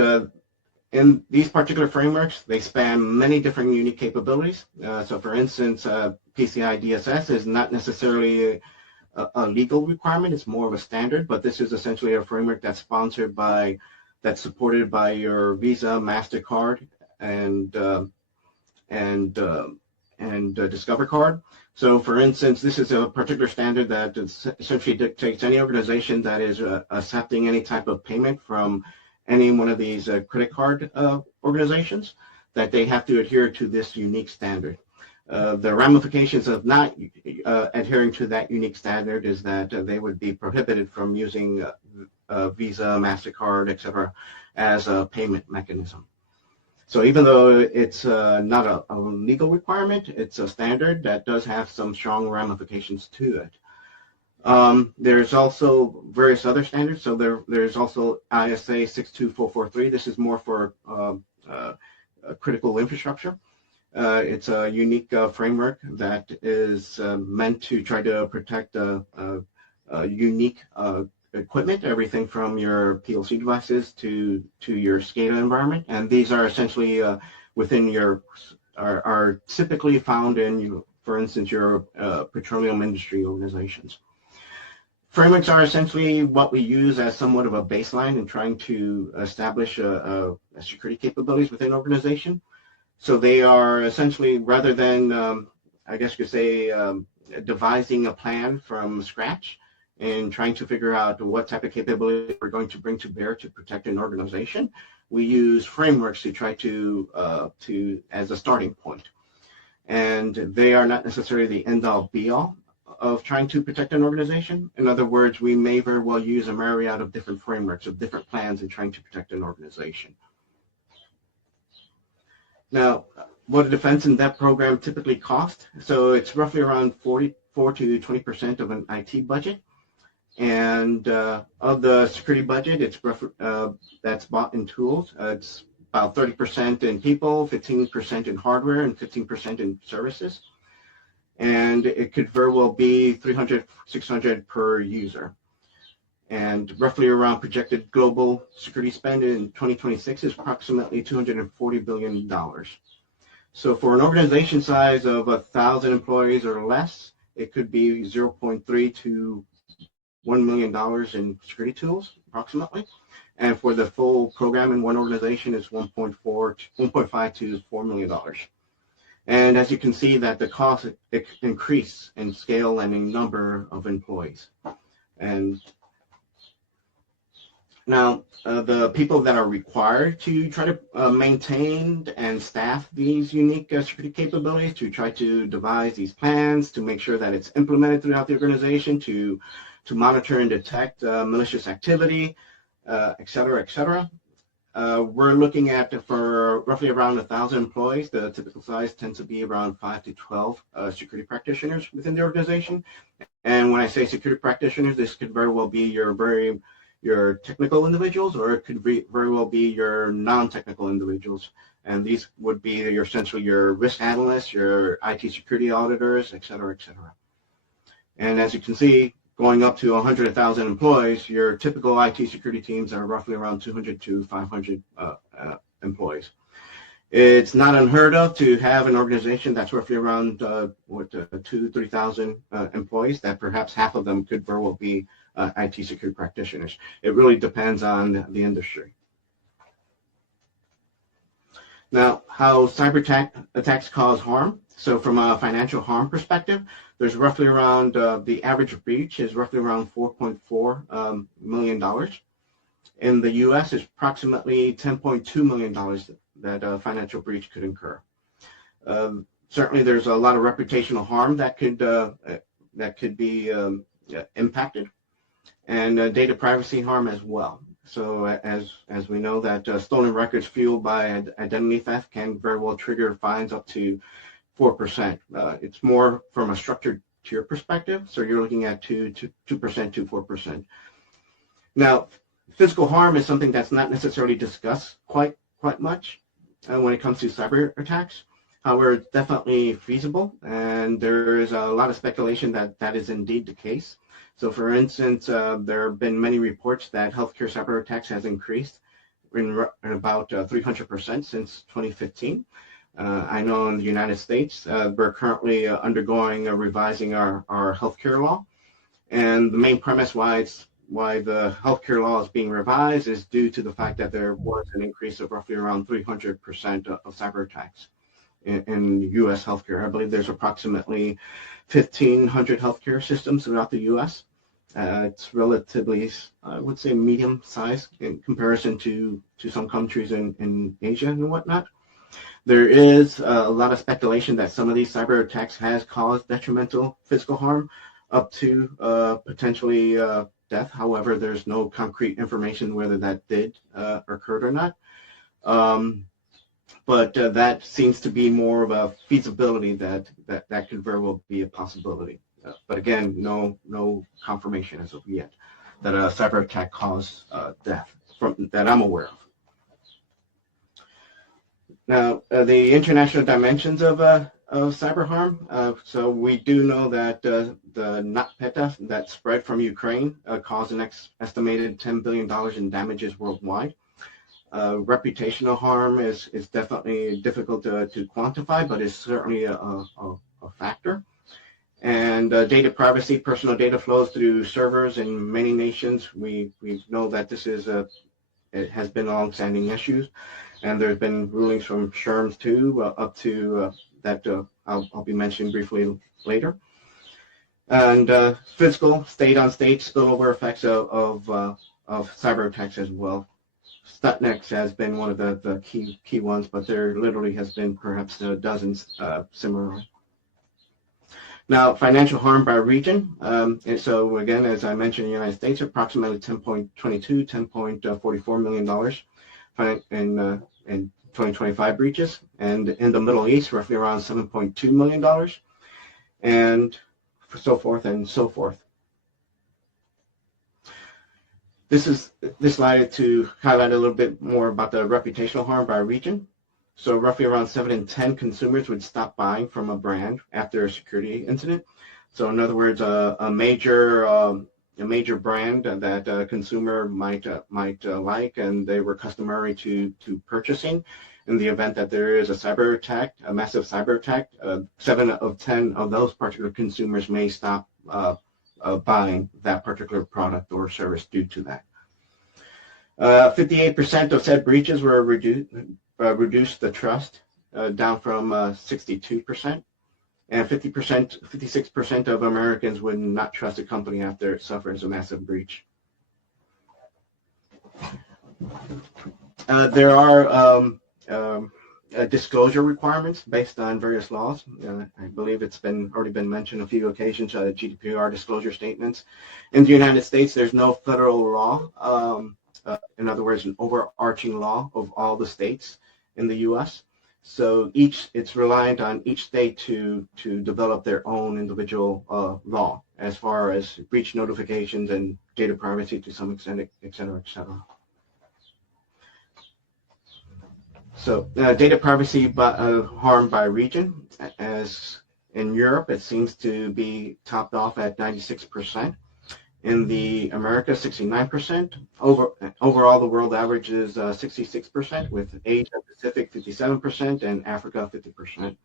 in these particular frameworks, they span many different unique capabilities. So, for instance, PCI DSS is not necessarily a legal requirement. It's more of a standard, but this is essentially a framework that's that's supported by your Visa, MasterCard, and Discover Card. So, for instance, this is a particular standard that essentially dictates any organization that is accepting any type of payment from any one of these credit card organizations, that they have to adhere to this unique standard. The ramifications of not adhering to that unique standard is that they would be prohibited from using Visa, MasterCard, etc., as a payment mechanism. So even though it's not a legal requirement, it's a standard that does have some strong ramifications to it. There's also various other standards. So there's also ISA 62443. This is more for critical infrastructure. It's a unique framework that is meant to try to protect unique equipment, everything from your PLC devices to your SCADA environment. And these are essentially within are typically found in, for instance, your petroleum industry organizations. Frameworks are essentially what we use as somewhat of a baseline in trying to establish a security capabilities within an organization. So they are essentially, rather than, I guess you could say, devising a plan from scratch and trying to figure out what type of capability we're going to bring to bear to protect an organization, we use frameworks to try to as a starting point. And they are not necessarily the end-all, be-all of trying to protect an organization. In other words, we may very well use a myriad of different frameworks, of different plans in trying to protect an organization. Now, what a defense in depth program typically costs? So it's roughly around 44 to 20% of an IT budget. And of the security budget, it's that's bought in tools. It's about 30% in people, 15% in hardware, and 15% in services. And it could very well be 300, 600 per user. And roughly around projected global security spend in 2026 is approximately $240 billion. So for an organization size of 1,000 employees or less, it could be 0.3 to $1 million in security tools, approximately. And for the full program in one organization is 1.5 to $4 million. And as you can see, that the cost increase in scale and in number of employees. And now, the people that are required to try to maintain and staff these unique security capabilities, to try to devise these plans, to make sure that it's implemented throughout the organization, to monitor and detect malicious activity, et cetera, et cetera. We're looking at, for roughly around 1,000 employees, the typical size tends to be around 5 to 12 security practitioners within the organization. And when I say security practitioners, this could very well be your technical individuals, or it could very well be your non-technical individuals. And these would be essentially your risk analysts, your IT security auditors, et cetera, et cetera. And as you can see, going up to 100,000 employees, your typical IT security teams are roughly around 200 to 500 employees. It's not unheard of to have an organization that's roughly around 2,000 to 3,000 employees, that perhaps half of them could very well be IT security practitioners. It really depends on the industry. Now, how cyber attacks cause harm. So from a financial harm perspective, there's roughly around, the average breach is roughly around $4.4 million. In the US, it's approximately $10.2 million that a financial breach could incur. Certainly, there's a lot of reputational harm that could be impacted, and data privacy harm as well. So as we know that stolen records fueled by identity theft can very well trigger fines up to 4%. It's more from a structured tier perspective, so you're looking at 2% to 4%. Now, physical harm is something that's not necessarily discussed quite much when it comes to cyber attacks. However, it's definitely feasible, and there is a lot of speculation that that is indeed the case. So, for instance, there have been many reports that healthcare cyber attacks has increased in about 300% since 2015. I know in the United States, we're currently undergoing revising our healthcare law, and the main premise why the healthcare law is being revised is due to the fact that there was an increase of roughly around 300% of cyber attacks in U.S. healthcare. I believe there's approximately 1,500 healthcare systems throughout the U.S. It's relatively, I would say, medium size in comparison to some countries in Asia and whatnot. There is a lot of speculation that some of these cyber attacks has caused detrimental physical harm up to potentially death. However, there's no concrete information whether that did occurred or not. But that seems to be more of a feasibility that could very well be a possibility. But again, no confirmation as of yet that a cyber attack caused death that I'm aware of. Now, the international dimensions of cyber harm. So we do know that the NotPetya that spread from Ukraine caused an estimated $10 billion in damages worldwide. Reputational harm is definitely difficult to quantify, but it's certainly a factor. And data privacy, personal data flows through servers in many nations. We know that this is it has been long-standing issues, and there's been rulings from SHRMS too, up to that I'll be mentioning briefly later. And physical, state-on-state spillover effects of cyber attacks as well. Stuxnet has been one of the key ones, but there literally has been perhaps dozens similarly. Now, financial harm by region. And so again, as I mentioned, in the United States, approximately $10.22, $10.44 million in 2025 breaches, and in the Middle East, roughly around $7.2 million, and so forth and so forth. This slide to highlight a little bit more about the reputational harm by region. So roughly around 7 in 10 consumers would stop buying from a brand after a security incident. So in other words, a major brand that a consumer might like, and they were customary to purchasing. In the event that there is a cyber attack, a massive cyber attack, 7 of 10 of those particular consumers may stop buying that particular product or service due to that. 58% of said breaches were reduced the trust, down from 62%, and 56% of Americans would not trust a company after it suffers a massive breach. There are disclosure requirements based on various laws. I believe it's already been mentioned a few occasions, GDPR disclosure statements. In the United States, there's no federal law, in other words, an overarching law of all the states in the U.S. So it's reliant on each state to develop their own individual law as far as breach notifications and data privacy to some extent, et cetera, et cetera. So data privacy harm by region, as in Europe, it seems to be topped off at 96%. In the Americas, 69%. Overall, the world average is 66%, with Asia Pacific 57% and Africa 50%.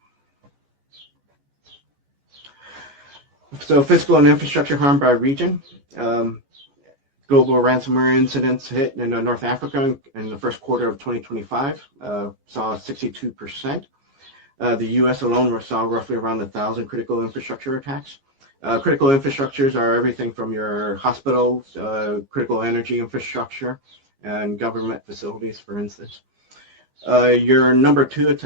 So physical and infrastructure harm by region. Global ransomware incidents hit in North Africa in the first quarter of 2025, saw 62%. The U.S. alone saw roughly around 1,000 critical infrastructure attacks. Critical infrastructures are everything from your hospitals, critical energy infrastructure, and government facilities, for instance. Your number 2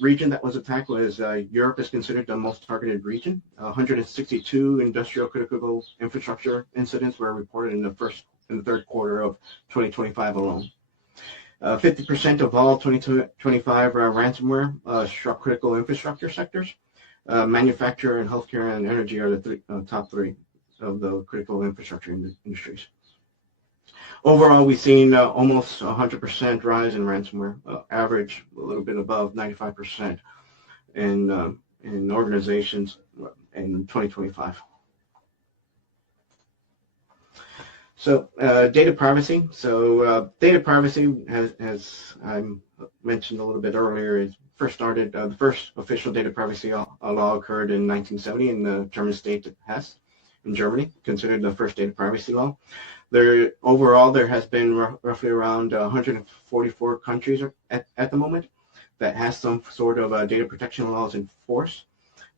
region that was attacked was Europe is considered the most targeted region. 162 industrial critical infrastructure incidents were reported in the third quarter of 2025 alone. 50% of all 2025 ransomware struck critical infrastructure sectors. Manufacture and healthcare and energy are the top three of the critical infrastructure industries. Overall, we've seen almost 100% rise in ransomware, average a little bit above 95% in organizations in 2025. So data privacy. So data privacy, as I mentioned a little bit earlier, is first started. The first official data privacy law occurred in 1970 in the German state of Hesse, in Germany, considered the first data privacy law. Overall, there has been roughly around 144 countries at the moment that has some sort of data protection laws in force.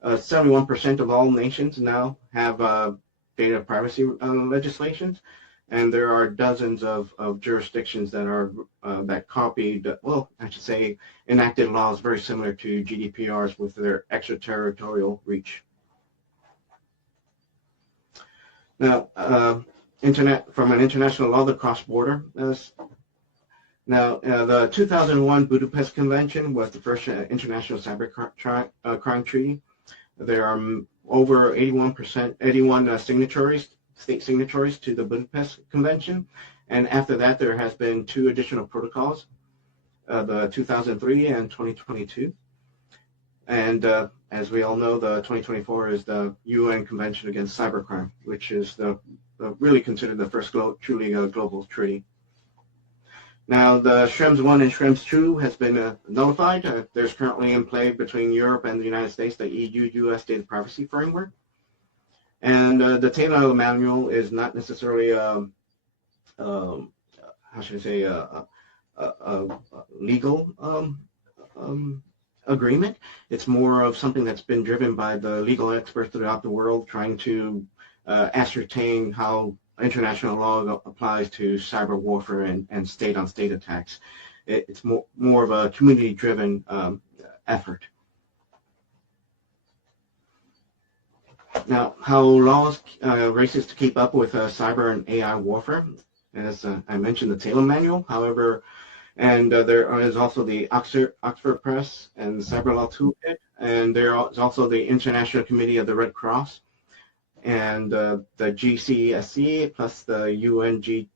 71% of all nations now have data privacy legislations, and there are dozens of jurisdictions that are that copied, well, I should say, enacted laws very similar to GDPR's with their extraterritorial reach. Now, from an international law, the cross-border. Now, the 2001 Budapest Convention was the first international cyber crime treaty. There are over 81 state signatories to the Budapest Convention, and after that, there has been 2 additional protocols, the 2003 and 2022. And as we all know, the 2024 is the UN Convention Against Cybercrime, which is really considered the first truly global treaty. Now, the Schrems I and Schrems II has been nullified. There's currently in play between Europe and the United States the EU-US data privacy framework. And the Taylor manual is not necessarily, how should I say, a legal agreement. It's more of something that's been driven by the legal experts throughout the world trying to ascertain how international law applies to cyber warfare and state-on-state attacks. It's more of a community-driven effort. Now, how laws races to keep up with cyber and AI warfare. As I mentioned, the Taylor Manual. However, and there is also the Oxford Press and the Cyber Law Toolkit, and there is also the International Committee of the Red Cross, and the GCSE plus the UNGGE,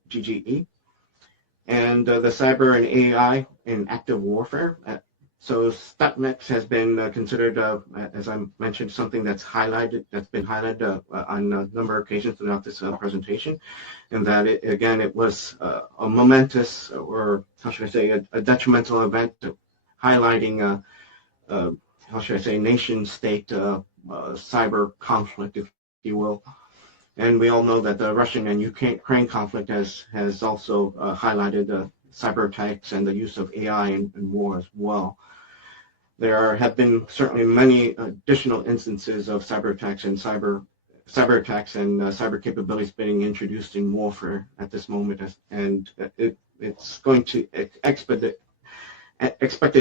and the Cyber and AI in Active Warfare. So StatMex has been considered, as I mentioned, something that's been highlighted on a number of occasions throughout this presentation, and that it was a momentous, or how should I say, a detrimental event highlighting, how should I say, nation-state cyber conflict, if you will. And we all know that the Russian and Ukraine conflict has also highlighted cyber attacks and the use of AI in war as well. There have been certainly many additional instances of cyber attacks and cyber capabilities being introduced in warfare at this moment, and it's going to expected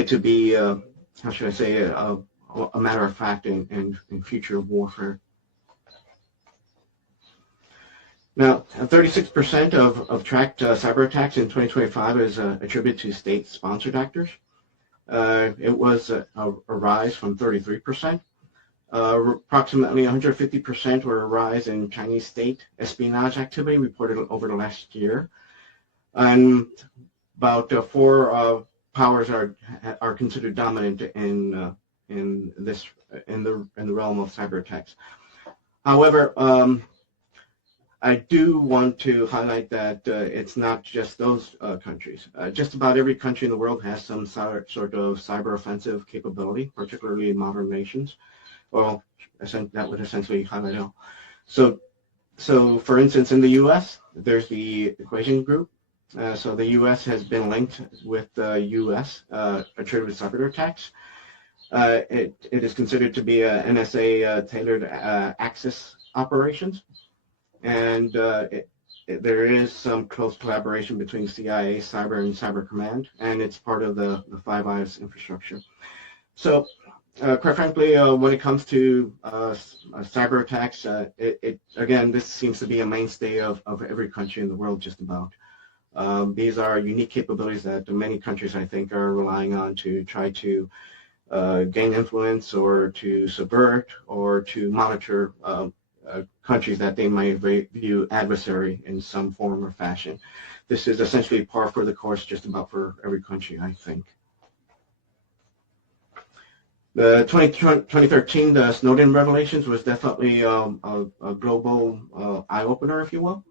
to be how should I say a matter of fact in future warfare. Now, 36% of tracked cyber attacks in 2025 is attributed to state-sponsored actors. It was a rise from 33%. Approximately 150% were a rise in Chinese state espionage activity reported over the last year, and about 4 powers are considered dominant in the realm of cyber attacks. However, I do want to highlight that it's not just those countries. Just about every country in the world has some sort of cyber offensive capability, particularly modern nations. Well, that would essentially highlight it all. So for instance, in the U.S., there's the Equation Group. So the U.S. has been linked with the U.S. attributed cyber attacks. It is considered to be a NSA tailored Axis operations. And there is some close collaboration between CIA, Cyber, and Cyber Command, and it's part of the Five Eyes infrastructure. So, quite frankly, when it comes to cyber attacks, again, this seems to be a mainstay of every country in the world, just about. These are unique capabilities that many countries, I think, are relying on to try to gain influence or to subvert or to monitor countries that they might view adversary in some form or fashion. This is essentially par for the course just about for every country, I think. The 2013, the Snowden revelations was definitely a global eye-opener, if you will.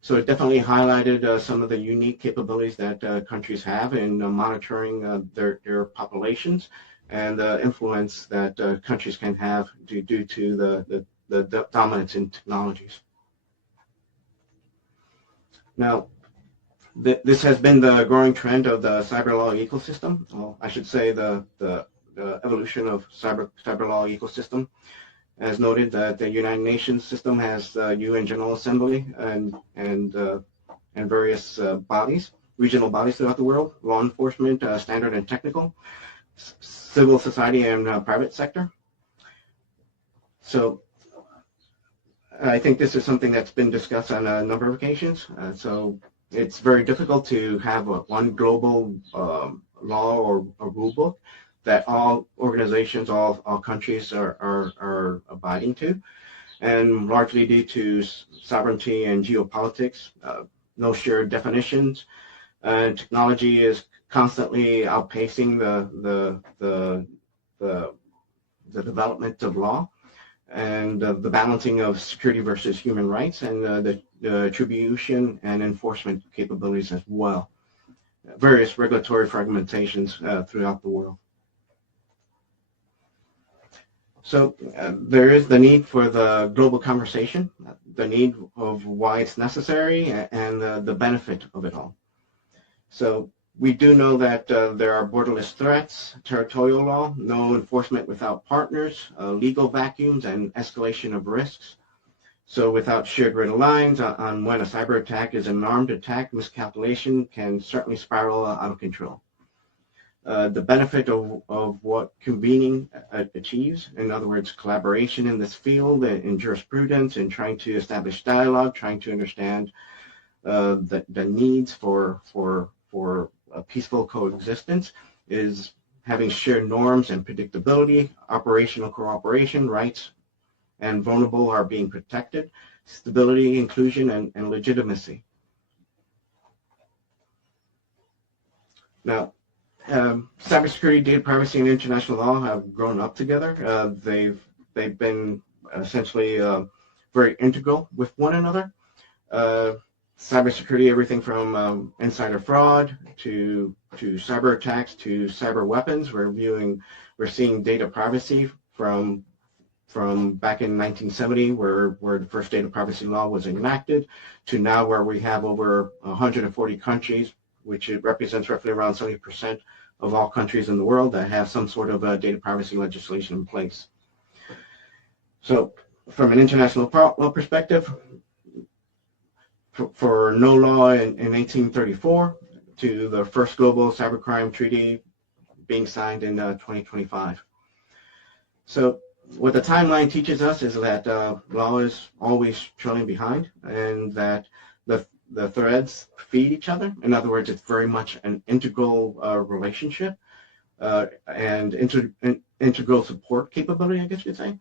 So it definitely highlighted some of the unique capabilities that countries have in monitoring their populations and the influence that countries can have due to the dominance in technologies. Now, this has been the growing trend of the cyber law ecosystem. Well, I should say the evolution of cyber law ecosystem. As noted, that the United Nations system has UN General Assembly and various bodies, regional bodies throughout the world, law enforcement, standard and technical, civil society, and private sector. So I think this is something that's been discussed on a number of occasions. So it's very difficult to have one global law or a rule book that all organizations, all countries are abiding to, and largely due to sovereignty and geopolitics, no shared definitions, and technology is constantly outpacing the development of law, and the balancing of security versus human rights, and the attribution and enforcement capabilities as well. Various regulatory fragmentations throughout the world. So there is the need for the global conversation, the need of why it's necessary, and the benefit of it all. So we do know that there are borderless threats, territorial law, no enforcement without partners, legal vacuums, and escalation of risks. So without shared grid lines on when a cyber attack is an armed attack, miscalculation can certainly spiral out of control. The benefit of what convening achieves, in other words, collaboration in this field, in jurisprudence, and trying to establish dialogue, trying to understand the needs for a peaceful coexistence, is having shared norms and predictability, operational cooperation, rights and vulnerable are being protected, stability, inclusion, and legitimacy. Now, cybersecurity, data privacy, and international law have grown up together. They've been essentially very integral with one another. Cybersecurity, everything from insider fraud to cyber attacks to cyber weapons. We're seeing data privacy from back in 1970, where the first data privacy law was enacted, to now where we have over 140 countries, which it represents roughly around 70% of all countries in the world that have some sort of data privacy legislation in place. So from an international law perspective, for no law in 1834 to the first global cybercrime treaty being signed in 2025. So what the timeline teaches us is that law is always trailing behind, and that the threads feed each other. In other words, it's very much an integral relationship and integral support capability, I guess you'd say.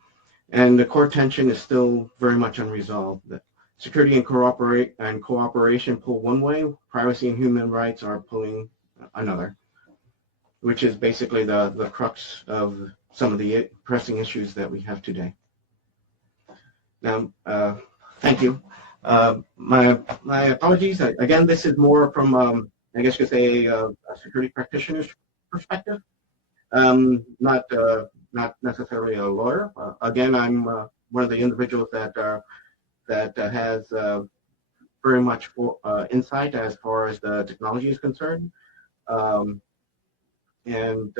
And the core tension is still very much unresolved. Security and cooperation pull one way, privacy and human rights are pulling another, which is basically the crux of some of the pressing issues that we have today. Now, thank you. My apologies. Again, this is more from, I guess you could say, a security practitioner's perspective, not necessarily a lawyer. Again, I'm one of the individuals that has very much insight as far as the technology is concerned, and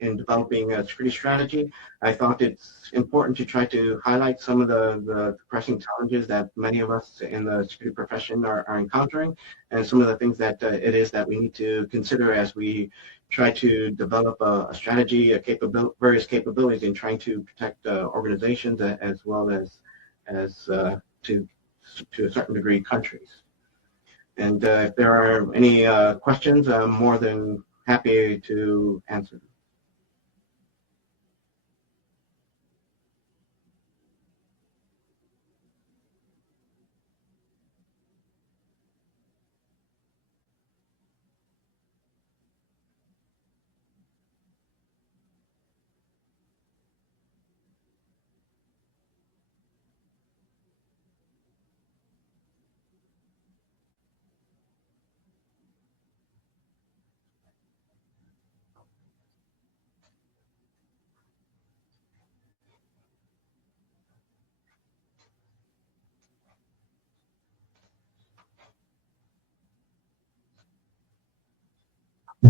in developing a security strategy, I thought it's important to try to highlight some of the pressing challenges that many of us in the security profession are encountering, and some of the things that it is that we need to consider as we try to develop a strategy, various capabilities in trying to protect organizations as well as to a certain degree countries. And if there are any questions, I'm more than happy to answer them.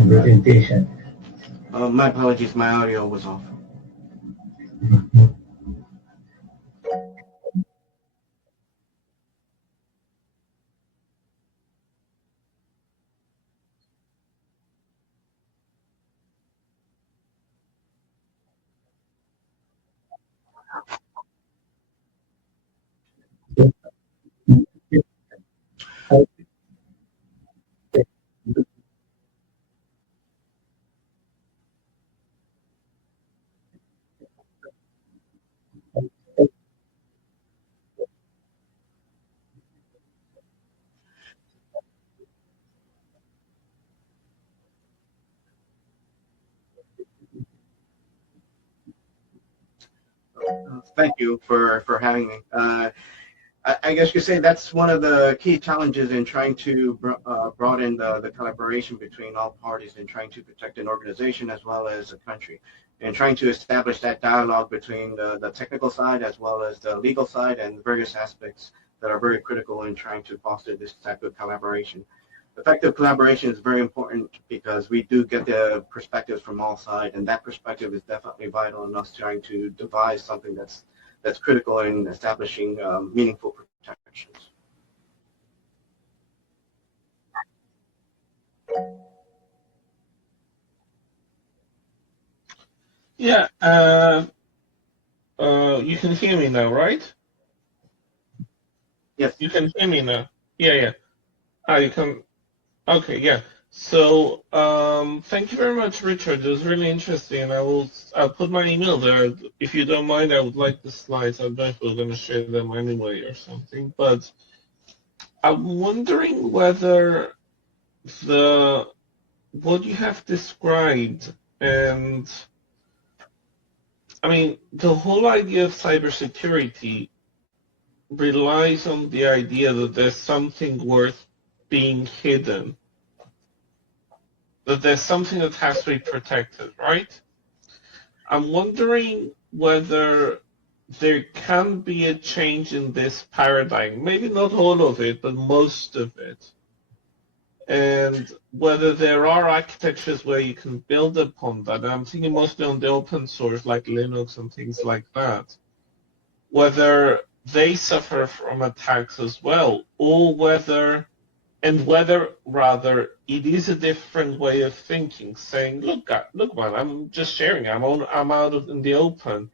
Presentation. My apologies, my audio was off. Thank you for having me. I guess you could say that's one of the key challenges in trying to broaden the collaboration between all parties in trying to protect an organization as well as a country, and trying to establish that dialogue between the technical side as well as the legal side and various aspects that are very critical in trying to foster this type of collaboration. Effective collaboration is very important because we do get the perspectives from all sides, and that perspective is definitely vital in us trying to devise something that's critical in establishing meaningful protections. Yeah, you can hear me now, right? Yes. You can hear me now. Yeah. You can. Okay, yeah. So, thank you very much, Richard. It was really interesting. I'll put my email there. If you don't mind, I would like the slides. I don't know if we're going to share them anyway or something. But I'm wondering whether what you have described, and I mean, the whole idea of cybersecurity relies on the idea that there's something worth being hidden, that there's something that has to be protected, right? I'm wondering whether there can be a change in this paradigm, maybe not all of it, but most of it, and whether there are architectures where you can build upon that. And I'm thinking mostly on the open source like Linux and things like that, whether they suffer from attacks as well, or whether rather it is a different way of thinking, saying, look man, I'm just sharing, I'm out in the open.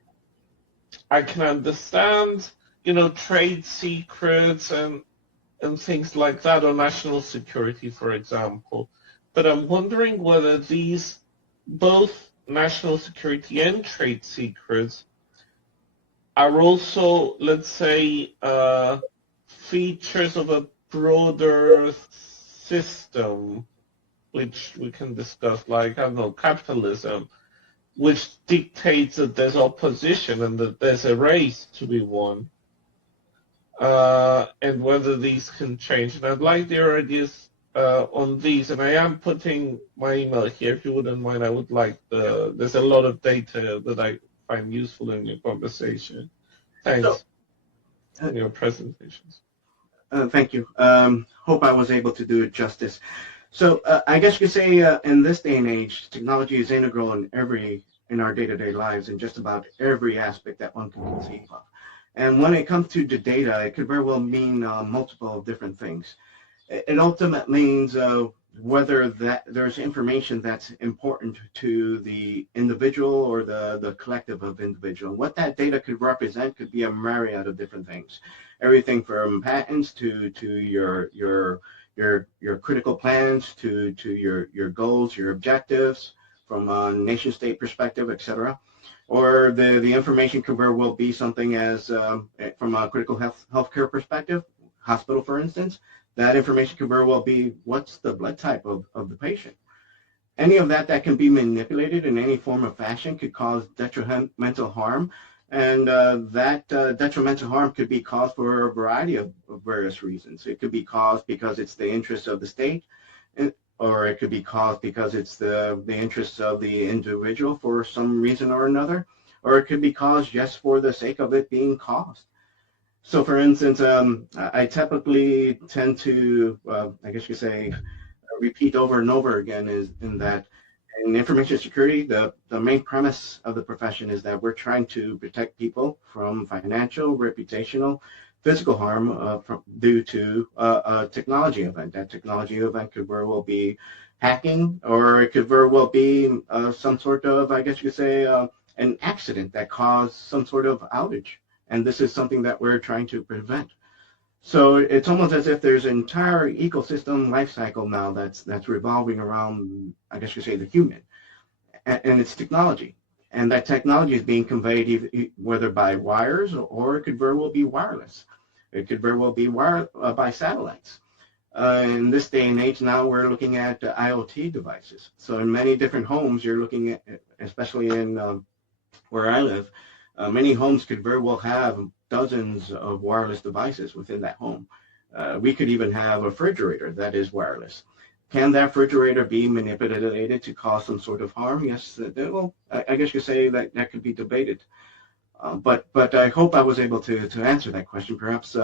I can understand, trade secrets and things like that, or national security, for example. But I'm wondering whether these, both national security and trade secrets, are also, let's say, features of a broader system, which we can discuss, like, I don't know, capitalism, which dictates that there's opposition and that there's a race to be won, and whether these can change. And I'd like your ideas on these, and I am putting my email here. If you wouldn't mind, I would like there's a lot of data that I find useful in your conversation. Thanks for your presentations. Thank you. Hope I was able to do it justice. So I guess you could say in this day and age, technology is integral in our day-to-day lives in just about every aspect that one can conceive of. And when it comes to the data, it could very well mean multiple different things. It ultimately means whether that there's information that's important to the individual or the collective of individual. What that data could represent could be a myriad of different things. Everything from patents to your your critical plans to your goals, your objectives from a nation state perspective, etc. Or the information could very well be something as from a critical healthcare perspective, hospital for instance, that information could very well be what's the blood type of the patient. Any of that can be manipulated in any form of fashion could cause detrimental harm. And that detrimental harm could be caused for a variety of various reasons. It could be caused because it's the interest of the state, or it could be caused because it's the interests of the individual for some reason or another, or it could be caused just for the sake of it being caused. So for instance, I typically tend to, I guess you could say, repeat over and over again is in that in information security, the main premise of the profession is that we're trying to protect people from financial, reputational, physical harm due to a technology event. That technology event could very well be hacking, or it could very well be some sort of, I guess you could say, an accident that caused some sort of outage. And this is something that we're trying to prevent. So it's almost as if there's an entire ecosystem life cycle now that's revolving around, I guess you say, the human and its technology. And that technology is being conveyed whether by wires or it could very well be wireless. It could very well be by satellites. In this day and age now, we're looking at IoT devices. So in many different homes, you're looking at, especially in where I live, many homes could very well have dozens of wireless devices within that home. We could even have a refrigerator that is wireless. Can that refrigerator be manipulated to cause some sort of harm? Yes, well, I guess you say that could be debated. But I hope I was able to answer that question, perhaps.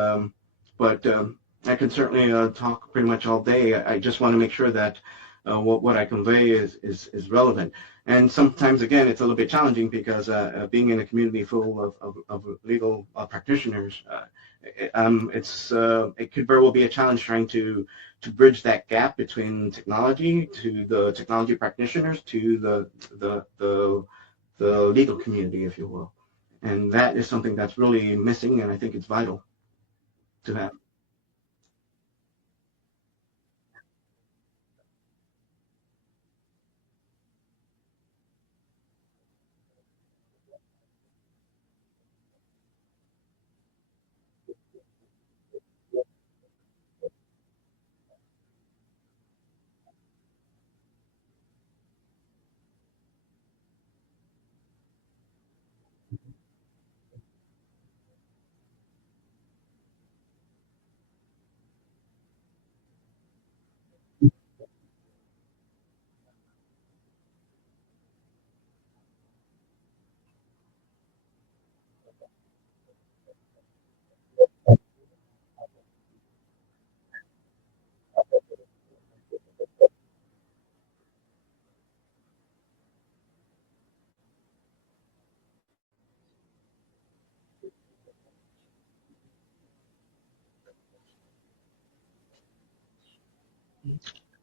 But I can certainly talk pretty much all day. I just want to make sure that what I convey is relevant. And sometimes, again, it's a little bit challenging because being in a community full of legal practitioners, it could very well be a challenge trying to bridge that gap between technology to the technology practitioners to the legal community, if you will. And that is something that's really missing, and I think it's vital to have.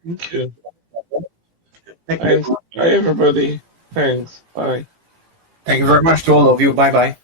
Thank you. Thank you. Bye, everybody. Thanks. Bye. Thank you very much to all of you. Bye bye.